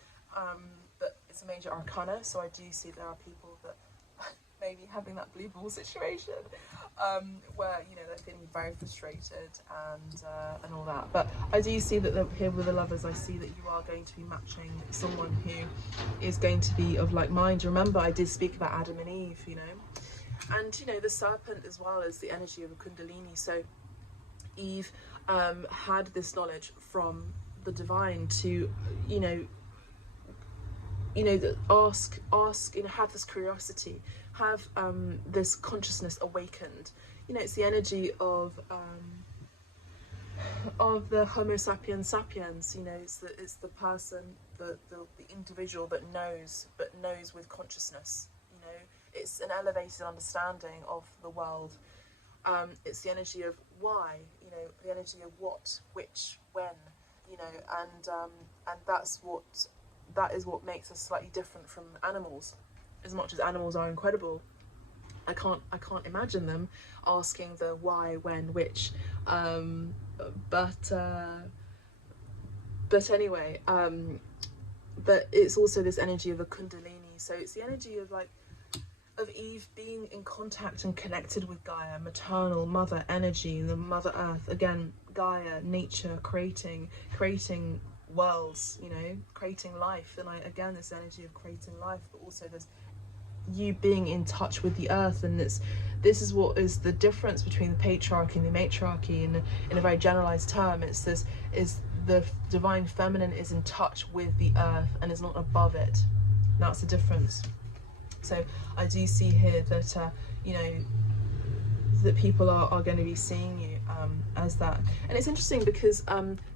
but it's a major arcana, so I do see there are people that maybe having that blue ball situation, where, you know, they're feeling very frustrated and all that. But I do see that here with the Lovers, I see that you are going to be matching someone who is going to be of like mind. Remember, I did speak about Adam and Eve, you know, and you know, the serpent as well as the energy of a Kundalini. So Eve had this knowledge from the divine to, you know, ask, you know, have this curiosity, have this consciousness awakened. You know, it's the energy of the Homo sapiens sapiens. You know, it's the person, the individual that knows, but knows with consciousness. You know, it's an elevated understanding of the world. It's the energy of why, you know, the energy of what, which, when, you know, and that is what makes us slightly different from animals. As much as animals are incredible, I can't imagine them asking the why, when, which, but anyway, but it's also this energy of a kundalini. So it's the energy of like of Eve being in contact and connected with Gaia, maternal mother energy, the Mother Earth, again, Gaia, nature, creating worlds, you know, creating life. And again, this energy of creating life, but also this you being in touch with the earth. And this is what is the difference between the patriarchy and the matriarchy in a very generalized term. It's this is the divine feminine is in touch with the earth and is not above it. That's the difference. So I do see here that you know, that people are going to be seeing you as that. And it's interesting because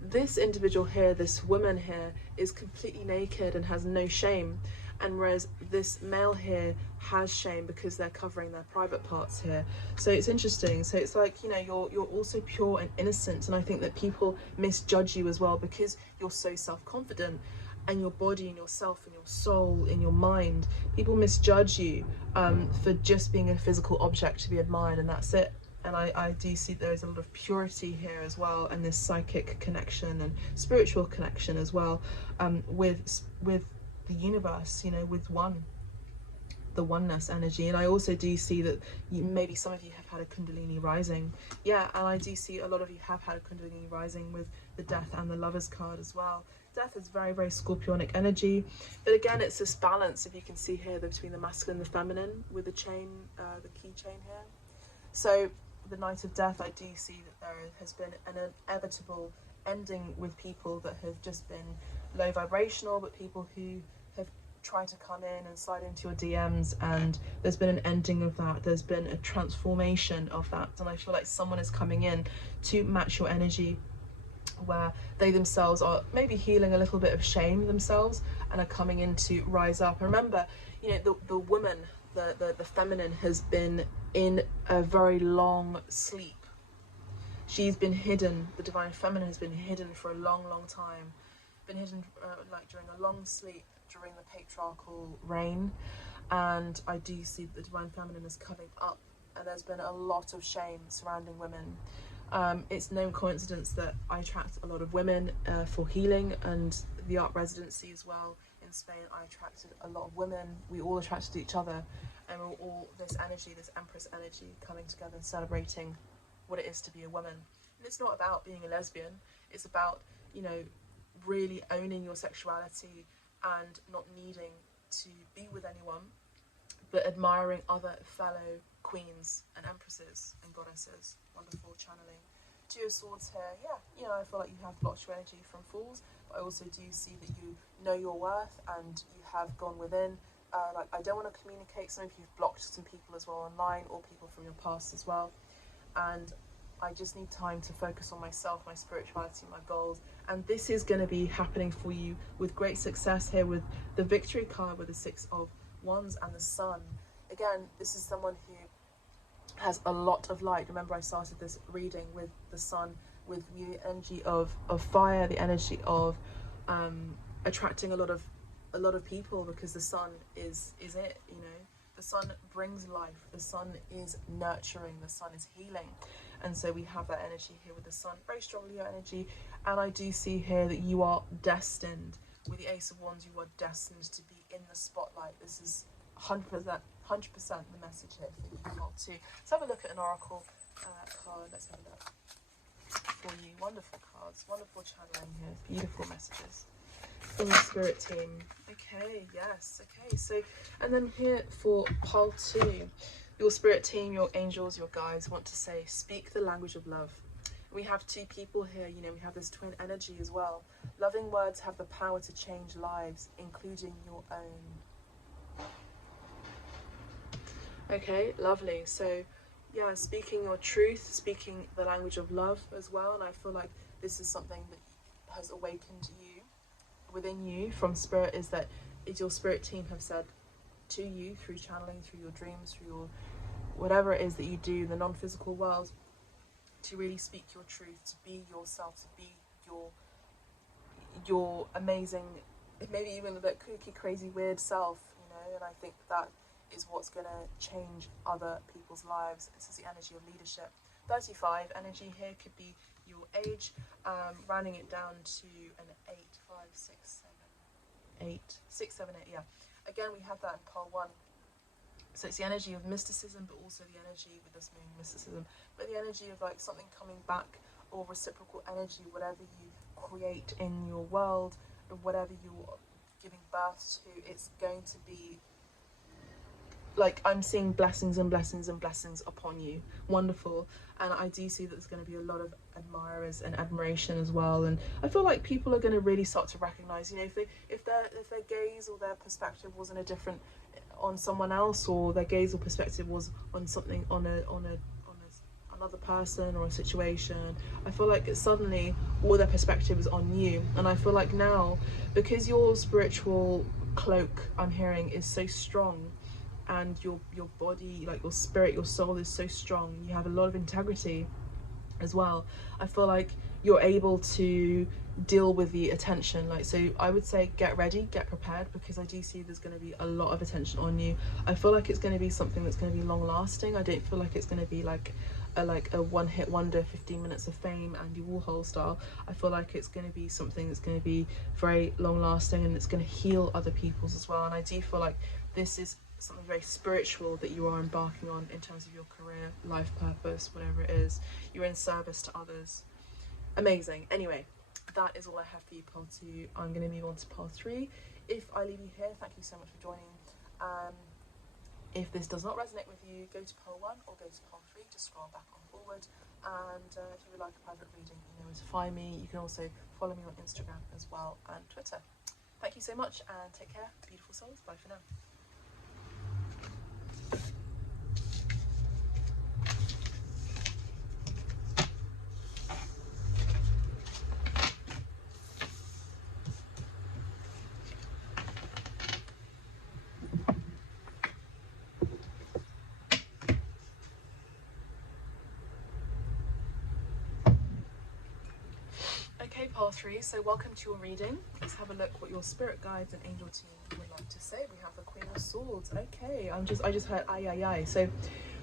this individual here, this woman here, is completely naked and has no shame, and whereas this male here has shame because they're covering their private parts here. So it's interesting. So it's like, you know, you're also pure and innocent, and I think that people misjudge you as well because you're so self-confident, and your body and yourself and your soul and your mind, people misjudge you for just being a physical object to be admired, and that's it. And I do see there is a lot of purity here as well, and this psychic connection and spiritual connection as well, with the universe, you know, with the oneness energy. And I also do see that maybe some of you have had a Kundalini rising. Yeah, and I do see a lot of you have had a Kundalini rising with the Death and the Lovers card as well. Death is very, very scorpionic energy, but again, it's this balance, if you can see here, between the masculine and the feminine with the chain, the key chain here. So the Knight of Death, I do see that there has been an inevitable ending with people that have just been low vibrational, but people who have tried to come in and slide into your DMs, and there's been an ending of that. There's been a transformation of that, and I feel like someone is coming in to match your energy, where they themselves are maybe healing a little bit of shame themselves and are coming in to rise up. And remember, you know, the woman, the feminine, has been in a very long sleep. She's been hidden. The divine feminine has been hidden for a long time, been hidden like during a long sleep during the patriarchal reign. And I do see that the divine feminine is coming up, and there's been a lot of shame surrounding women. It's no coincidence that I attract a lot of women for healing, and the art residency as well in Spain, I attracted a lot of women. We all attracted each other, and we're all this energy, this Empress energy, coming together and celebrating what it is to be a woman. And it's not about being a lesbian, it's about, you know, really owning your sexuality and not needing to be with anyone, but admiring other fellow queens and empresses and goddesses. Wonderful channeling. Two of Swords here. Yeah, you know, I feel like you have blocked your energy from fools, but I also do see that you know your worth and you have gone within. Like, I don't want to communicate. Some of you have blocked some people as well online, or people from your past as well. And I just need time to focus on myself, my spirituality, my goals. And this is going to be happening for you with great success here with the Victory card, with the Six of Wands and the Sun. Again, this is someone who has a lot of light. Remember, I started this reading with the Sun, with the energy of fire, the energy of attracting a lot of people, because the Sun is it, you know. The Sun brings life, the Sun is nurturing, the Sun is healing. And so we have that energy here with the Sun, very strong Leo energy. And I do see here that you are destined, with the Ace of Wands, you are destined to be in the spotlight. This is 100% the message here for you all too. Let's have a look at an oracle card. Let's have a look for you. Wonderful cards, wonderful channeling here, beautiful messages from the spirit team. Okay, yes, okay. So, and then here for pile 2, your spirit team, your angels, your guides want to say, speak the language of love. We have two people here, you know, we have this twin energy as well. Loving words have the power to change lives, including your own. Okay, lovely. So, yeah, speaking your truth, speaking the language of love as well. And I feel like this is something that has awakened you, within you from spirit, is that your spirit team have said to you through channeling, through your dreams, through whatever it is that you do in the non-physical world, to really speak your truth, to be yourself, to be your amazing, maybe even a bit kooky, crazy, weird self, you know. And I think that is what's going to change other people's lives. This is the energy of leadership. 35 energy here could be your age, rounding it down to an 8, 5, 6, 7, 8, 6, 7, 8, yeah. Again, we have that in pole 1. So it's the energy of mysticism, but also the energy with this moon mysticism, but the energy of like something coming back, or reciprocal energy, whatever you create in your world, or whatever you're giving birth to, it's going to be like, I'm seeing blessings and blessings and blessings upon you. Wonderful. And I do see that there's going to be a lot of admirers and admiration as well. And I feel like people are going to really start to recognize, you know, if their gaze or their perspective wasn't a different on someone else, or their gaze or perspective was on something, on another person or a situation, I feel like suddenly all their perspective is on you. And I feel like now, because your spiritual cloak, I'm hearing, is so strong, and your body, like your spirit, your soul is so strong, you have a lot of integrity as well, I feel like you're able to deal with the attention. Like, so I would say get ready, get prepared, because I do see there's going to be a lot of attention on you. I feel like it's going to be something that's going to be long lasting. I don't feel like it's going to be like a one-hit wonder, 15 minutes of fame, Andy Warhol style. I feel like it's going to be something that's going to be very long lasting, and it's going to heal other people's as well. And I do feel like this is something very spiritual that you are embarking on in terms of your career, life purpose, whatever it is. You're in service to others. Amazing. Anyway, that is all I have for you, pole 2. I'm going to move on to pole 3. If I leave you here, thank you so much for joining. If this does not resonate with you, go to pole 1 or go to pole 3, just scroll back on forward. And if you would like a private reading, you know where to find me. You can also follow me on Instagram as well, and Twitter. Thank you so much, and take care, beautiful souls. Bye for now. Okay, pole 3, so welcome to your reading. Let's have a look what your spirit guides and angel team would like to say. We have the Queen of Swords. Okay, I just heard ay ay ay. So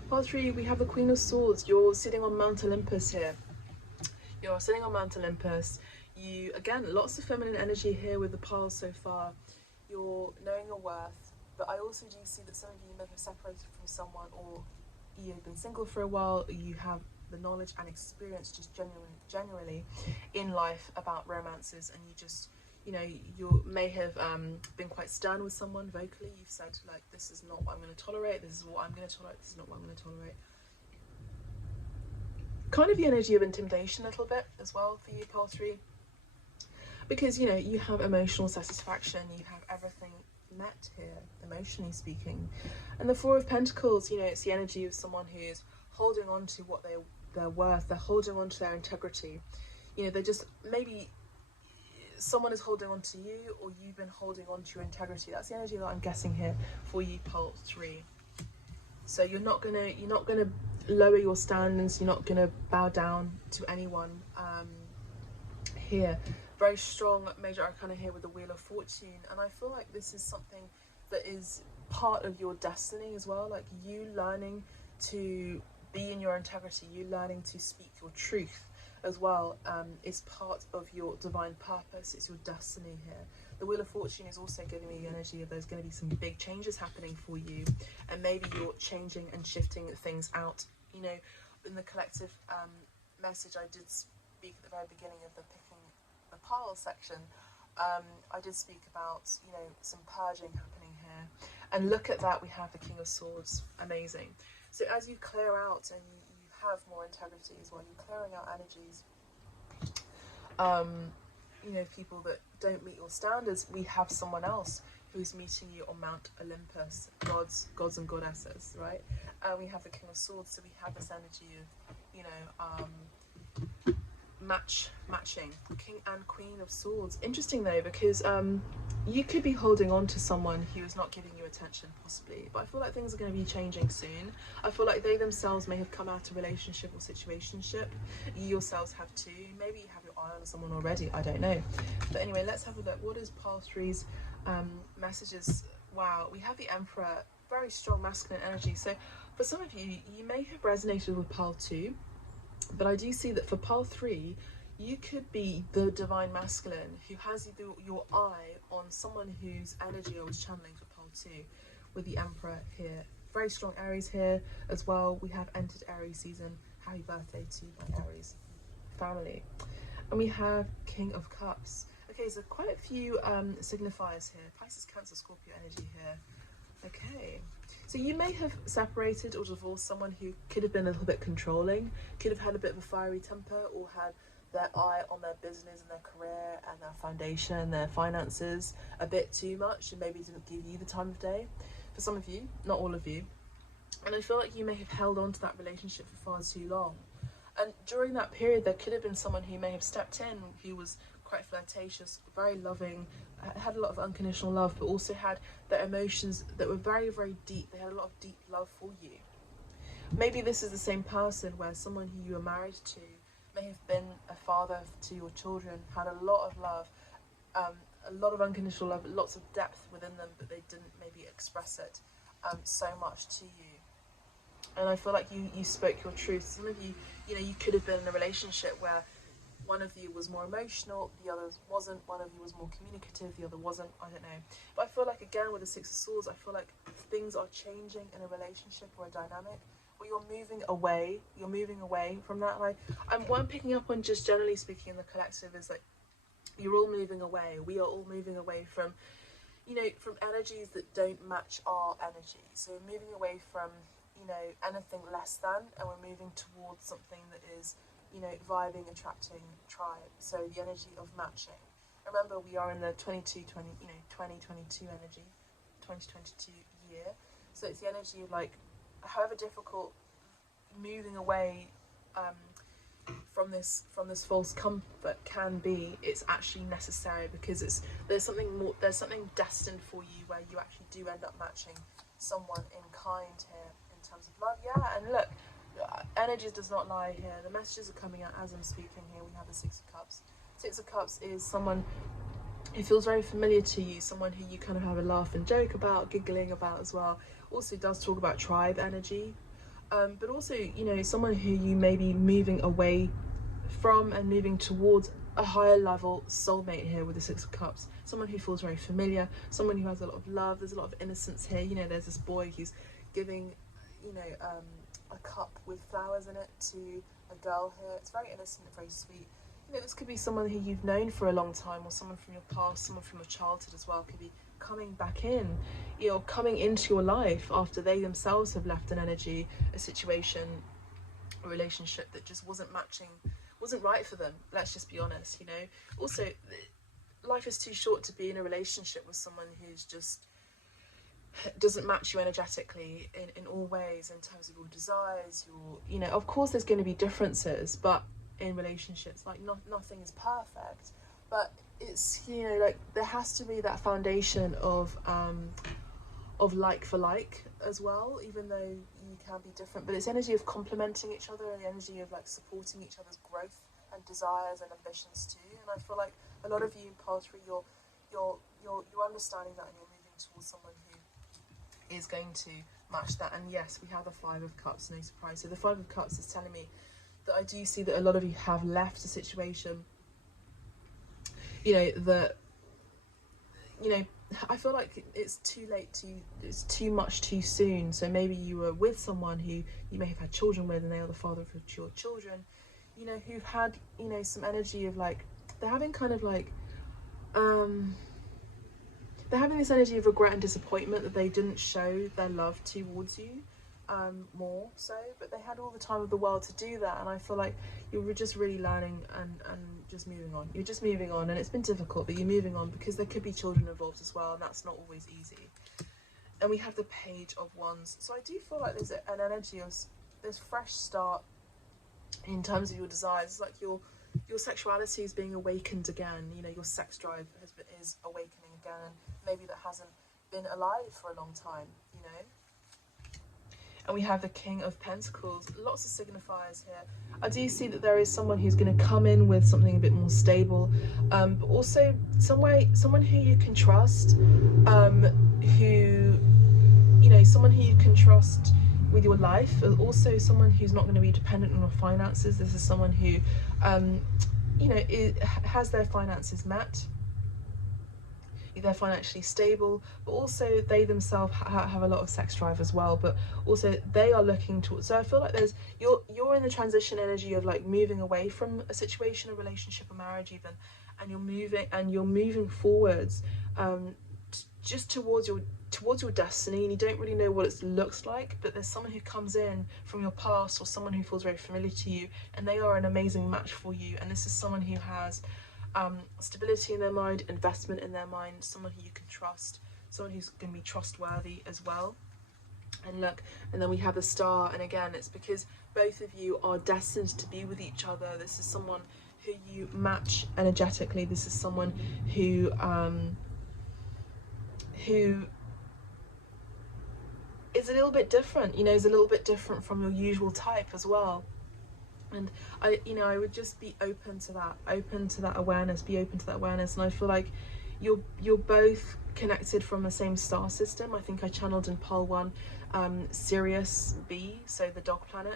pole 3, we have the Queen of Swords. You're sitting on Mount Olympus here. You're sitting on Mount Olympus. You, again, lots of feminine energy here with the piles so far. You're knowing your worth, but I also do see that some of you may have separated from someone, or you've been single for a while, or you have the knowledge and experience just generally in life about romances, and you just, you know, you may have been quite stern with someone vocally. You've said, like, this is not what I'm going to tolerate, this is what I'm going to tolerate, this is not what I'm going to tolerate. Kind of the energy of intimidation a little bit as well for you, pole 3, because, you know, you have emotional satisfaction, you have everything met here, emotionally speaking. And the 4 of Pentacles, you know, it's the energy of someone who's holding on to what they're worth. They're holding on to their integrity. You know, they're just, maybe someone is holding on to you, or you've been holding on to your integrity. That's the energy that I'm guessing here for you, pole 3. So you're not gonna lower your standards. You're not gonna bow down to anyone here. Very strong major arcana here with the Wheel of Fortune, and I feel like this is something that is part of your destiny as well. Like, you learning to be in your integrity, you learning to speak your truth as well, is part of your divine purpose. It's your destiny here. The Wheel of Fortune is also giving me the energy of there's going to be some big changes happening for you, and maybe you're changing and shifting things out. You know, in the collective message I did speak at the very beginning of the picking the pile section, I did speak about, you know, some purging happening here. And look at that, we have the King of Swords. Amazing. So as you clear out and you have more integrity as well, you're clearing out energies, you know, people that don't meet your standards, we have someone else who's meeting you on Mount Olympus, gods and goddesses, right? And we have the King of Swords, so we have this energy of, you know, matching. King and Queen of Swords. Interesting though, because you could be holding on to someone who is not giving you attention, possibly, but I feel like things are going to be changing soon. I feel like they themselves may have come out of relationship or situationship. You yourselves have too. Maybe you have your eye on someone already, I don't know. But anyway, let's have a look. What is pile 3's messages? Wow, we have the Emperor, very strong masculine energy. So for some of you, you may have resonated with pile 2, but I do see that for pile 3, you could be the divine masculine who has your eye on someone whose energy I was channeling for pile 2, with the Emperor here. Very strong Aries here as well. We have entered Aries season. Happy birthday to my Aries family. And we have King of Cups. Okay, so quite a few signifiers here. Pisces, Cancer, Scorpio energy here. Okay, so you may have separated or divorced someone who could have been a little bit controlling, could have had a bit of a fiery temper, or had their eye on their business and their career and their foundation, their finances a bit too much, and maybe didn't give you the time of day. For some of you, not all of you. And I feel like you may have held on to that relationship for far too long. And during that period, there could have been someone who may have stepped in, who was quite flirtatious, very loving, had a lot of unconditional love, but also had their emotions that were very, very deep. They had a lot of deep love for you. Maybe this is the same person where someone who you were married to may have been a father to your children, had a lot of love, a lot of unconditional love, lots of depth within them, but they didn't maybe express it so much to you. And I feel like you spoke your truth. Some of you, you could have been in a relationship where one of you was more emotional, the other wasn't, one of you was more communicative, the other wasn't, I don't know. But I feel like, again, with the Six of Swords, I feel like things are changing in a relationship or a dynamic, where you're moving away from that. And what I'm picking up on, just generally speaking in the collective, is like, you're all moving away. We are all moving away from, from energies that don't match our energy. So we're moving away from, anything less than, and we're moving towards something that is, vibing, attracting, tribe. So the energy of matching. Remember, we are in the 2022 energy, 2022 year. So it's the energy of, like, however difficult moving away from this false comfort can be, it's actually necessary, because there's something destined for you, where you actually do end up matching someone in kind here in terms of love. Yeah, and look, energy does not lie here. The messages are coming out as I'm speaking here. We have the Six of Cups. Six of Cups is someone who feels very familiar to you, someone who you kind of have a laugh and joke about, giggling about as well. Also does talk about tribe energy, but also, someone who you may be moving away from and moving towards a higher level soulmate here with the Six of Cups. Someone who feels very familiar, someone who has a lot of love. There's a lot of innocence here. There's this boy who's giving, a cup with flowers in it to a girl here. It's very innocent, very sweet. This could be someone who you've known for a long time, or someone from your past, someone from your childhood as well, could be coming back in, coming into your life after they themselves have left an energy, a situation, a relationship that just wasn't right for them. Let's just be honest. Also, life is too short to be in a relationship with someone who's just doesn't match you energetically in all ways, in terms of your desires, of course there's going to be differences, but in relationships, like, nothing is perfect, but it's, like, there has to be that foundation of like for like as well, even though you can be different, but it's energy of complementing each other, and the energy of, like, supporting each other's growth and desires and ambitions too. And I feel like a lot of you in pile 3, you're understanding that, and you're moving towards someone who is going to match that. And yes, we have the Five of Cups, no surprise. So the Five of Cups is telling me that I do see that a lot of you have left a situation, that, I feel like it's too late it's too much too soon. So maybe you were with someone who you may have had children with, and they are the father of your children, who've had, some energy of, like, they're having kind of, like, they're having this energy of regret and disappointment that they didn't show their love towards you more so, but they had all the time of the world to do that. And I feel like you were just really learning and just moving on. You're just moving on, and it's been difficult, but you're moving on, because there could be children involved as well, and that's not always easy. And we have the Page of Wands. So I do feel like there's an energy of this fresh start in terms of your desires. It's like your sexuality is being awakened again. You know, your sex drive is awakening again, and maybe that hasn't been alive for a long time, you know. And we have the King of Pentacles, lots of signifiers here. I do see that there is someone who's going to come in with something a bit more stable, but also someone who you can trust, who, you know, someone who you can trust with your life, and also someone who's not going to be dependent on your finances. This is someone who, you know, has their finances met. They're financially stable, but also they themselves have a lot of sex drive as well, but also they are looking towards, so I feel like you're in the transition energy of like moving away from a situation, a relationship, a marriage even, and you're moving forwards, just towards your destiny, and you don't really know what it looks like, but there's someone who comes in from your past, or someone who feels very familiar to you, and they are an amazing match for you. And this is someone who has stability in their mind, investment in their mind, someone who you can trust, someone who's going to be trustworthy as well. And look, and then we have the Star, and again, it's because both of you are destined to be with each other. This is someone who you match energetically. This is someone who is a little bit different, you know, is a little bit different from your usual type as well. And I would just be open to that awareness, and I feel like you're both connected from the same star system. I think I channeled in pole 1 Sirius B, so the dog planet.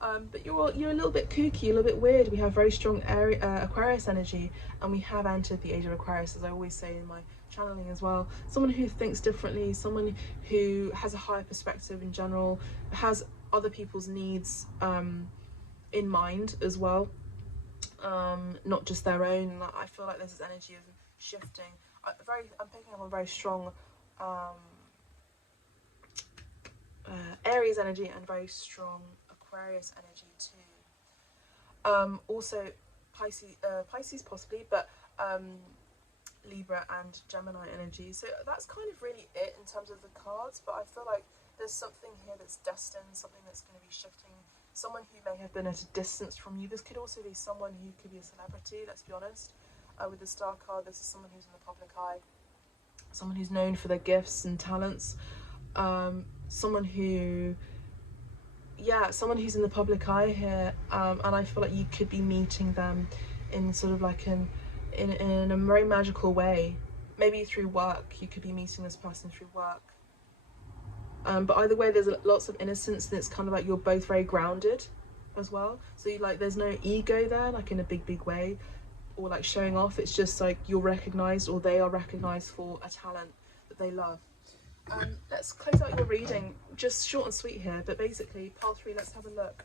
But you're a little bit kooky, a little bit weird. We have very strong Aquarius energy, and we have entered the age of Aquarius, as I always say in my channeling as well. Someone who thinks differently, someone who has a higher perspective in general, has other people's needs in mind as well, not just their own. I feel like there's this energy of shifting. I'm picking up on very strong Aries energy and very strong Aquarius energy too. Also Pisces possibly, but Libra and Gemini energy. So that's kind of really it in terms of the cards, but I feel like there's something here that's destined, something that's going to be shifting, someone who may have been at a distance from you. This could also be someone who could be a celebrity, let's be honest. With the Star card, this is someone who's in the public eye, someone who's known for their gifts and talents, someone who's in the public eye here, and I feel like you could be meeting them in sort of like in a very magical way, maybe through work. You could be meeting this person through work. But either way, there's lots of innocence, and it's kind of like you're both very grounded as well. So there's no ego there, like in a big way, or like showing off. It's just like you're recognized, or they are recognized for a talent that they love. Let's close out your reading, just short and sweet here, but basically pile 3, let's have a look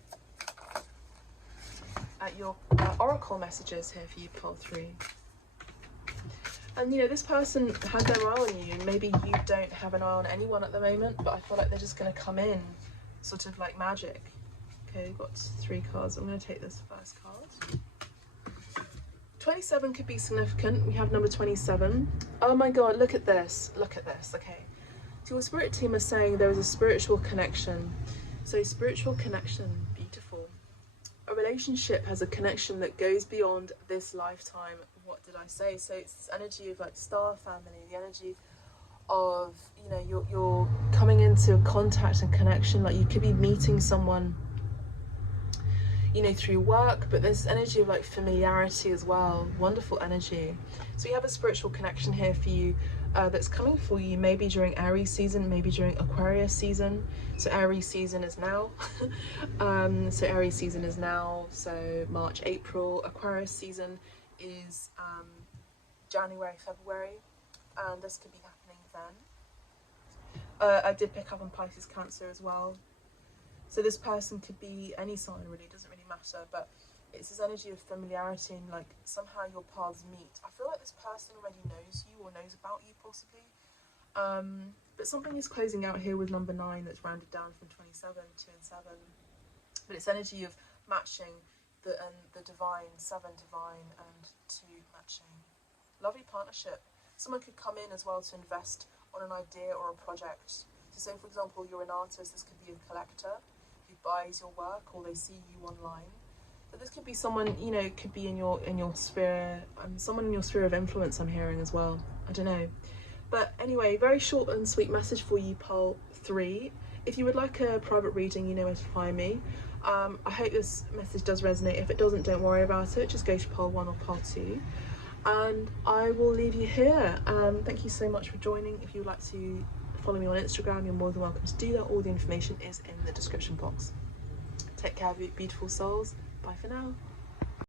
at your oracle messages here for you, pile 3. And this person had their eye on you. Maybe you don't have an eye on anyone at the moment, but I feel like they're just going to come in sort of like magic. Okay, we've got 3 cards. I'm going to take this first card. 27 could be significant. We have number 27. Oh my god, look at this. Look at this. Okay. So your spirit team is saying there is a spiritual connection. So spiritual connection, beautiful. A relationship has a connection that goes beyond this lifetime. What did I say? So it's this energy of like star family, the energy of, you're coming into contact and connection. Like you could be meeting someone, through work, but there's energy of like familiarity as well. Wonderful energy. So we have a spiritual connection here for you that's coming for you, maybe during Aries season, maybe during Aquarius season. So Aries season is now. Aries season is now, so March, April. Aquarius season is January, February, and this could be happening then. I did pick up on Pisces, Cancer as well. So this person could be any sign, really, doesn't really matter, but it's this energy of familiarity and like somehow your paths meet. I feel like this person already knows you or knows about you possibly, but something is closing out here with number 9 that's rounded down from 27, 2 and 7, but it's energy of matching the divine, 7 divine and 2 matching. Lovely partnership. Someone could come in as well to invest on an idea or a project. So say for example you're an artist, this could be a collector who buys your work or they see you online. But this could be someone, you know, could be in your sphere, someone in your sphere of influence I'm hearing as well. I don't know. But anyway, very short and sweet message for you, pole 3. If you would like a private reading, you know where to find me. I hope this message does resonate. If it doesn't, don't worry about it. Just go to pole 1 or pole 2. And I will leave you here. Thank you so much for joining. If you would like to follow me on Instagram, you're more than welcome to do that. All the information is in the description box. Take care, beautiful souls. Bye for now.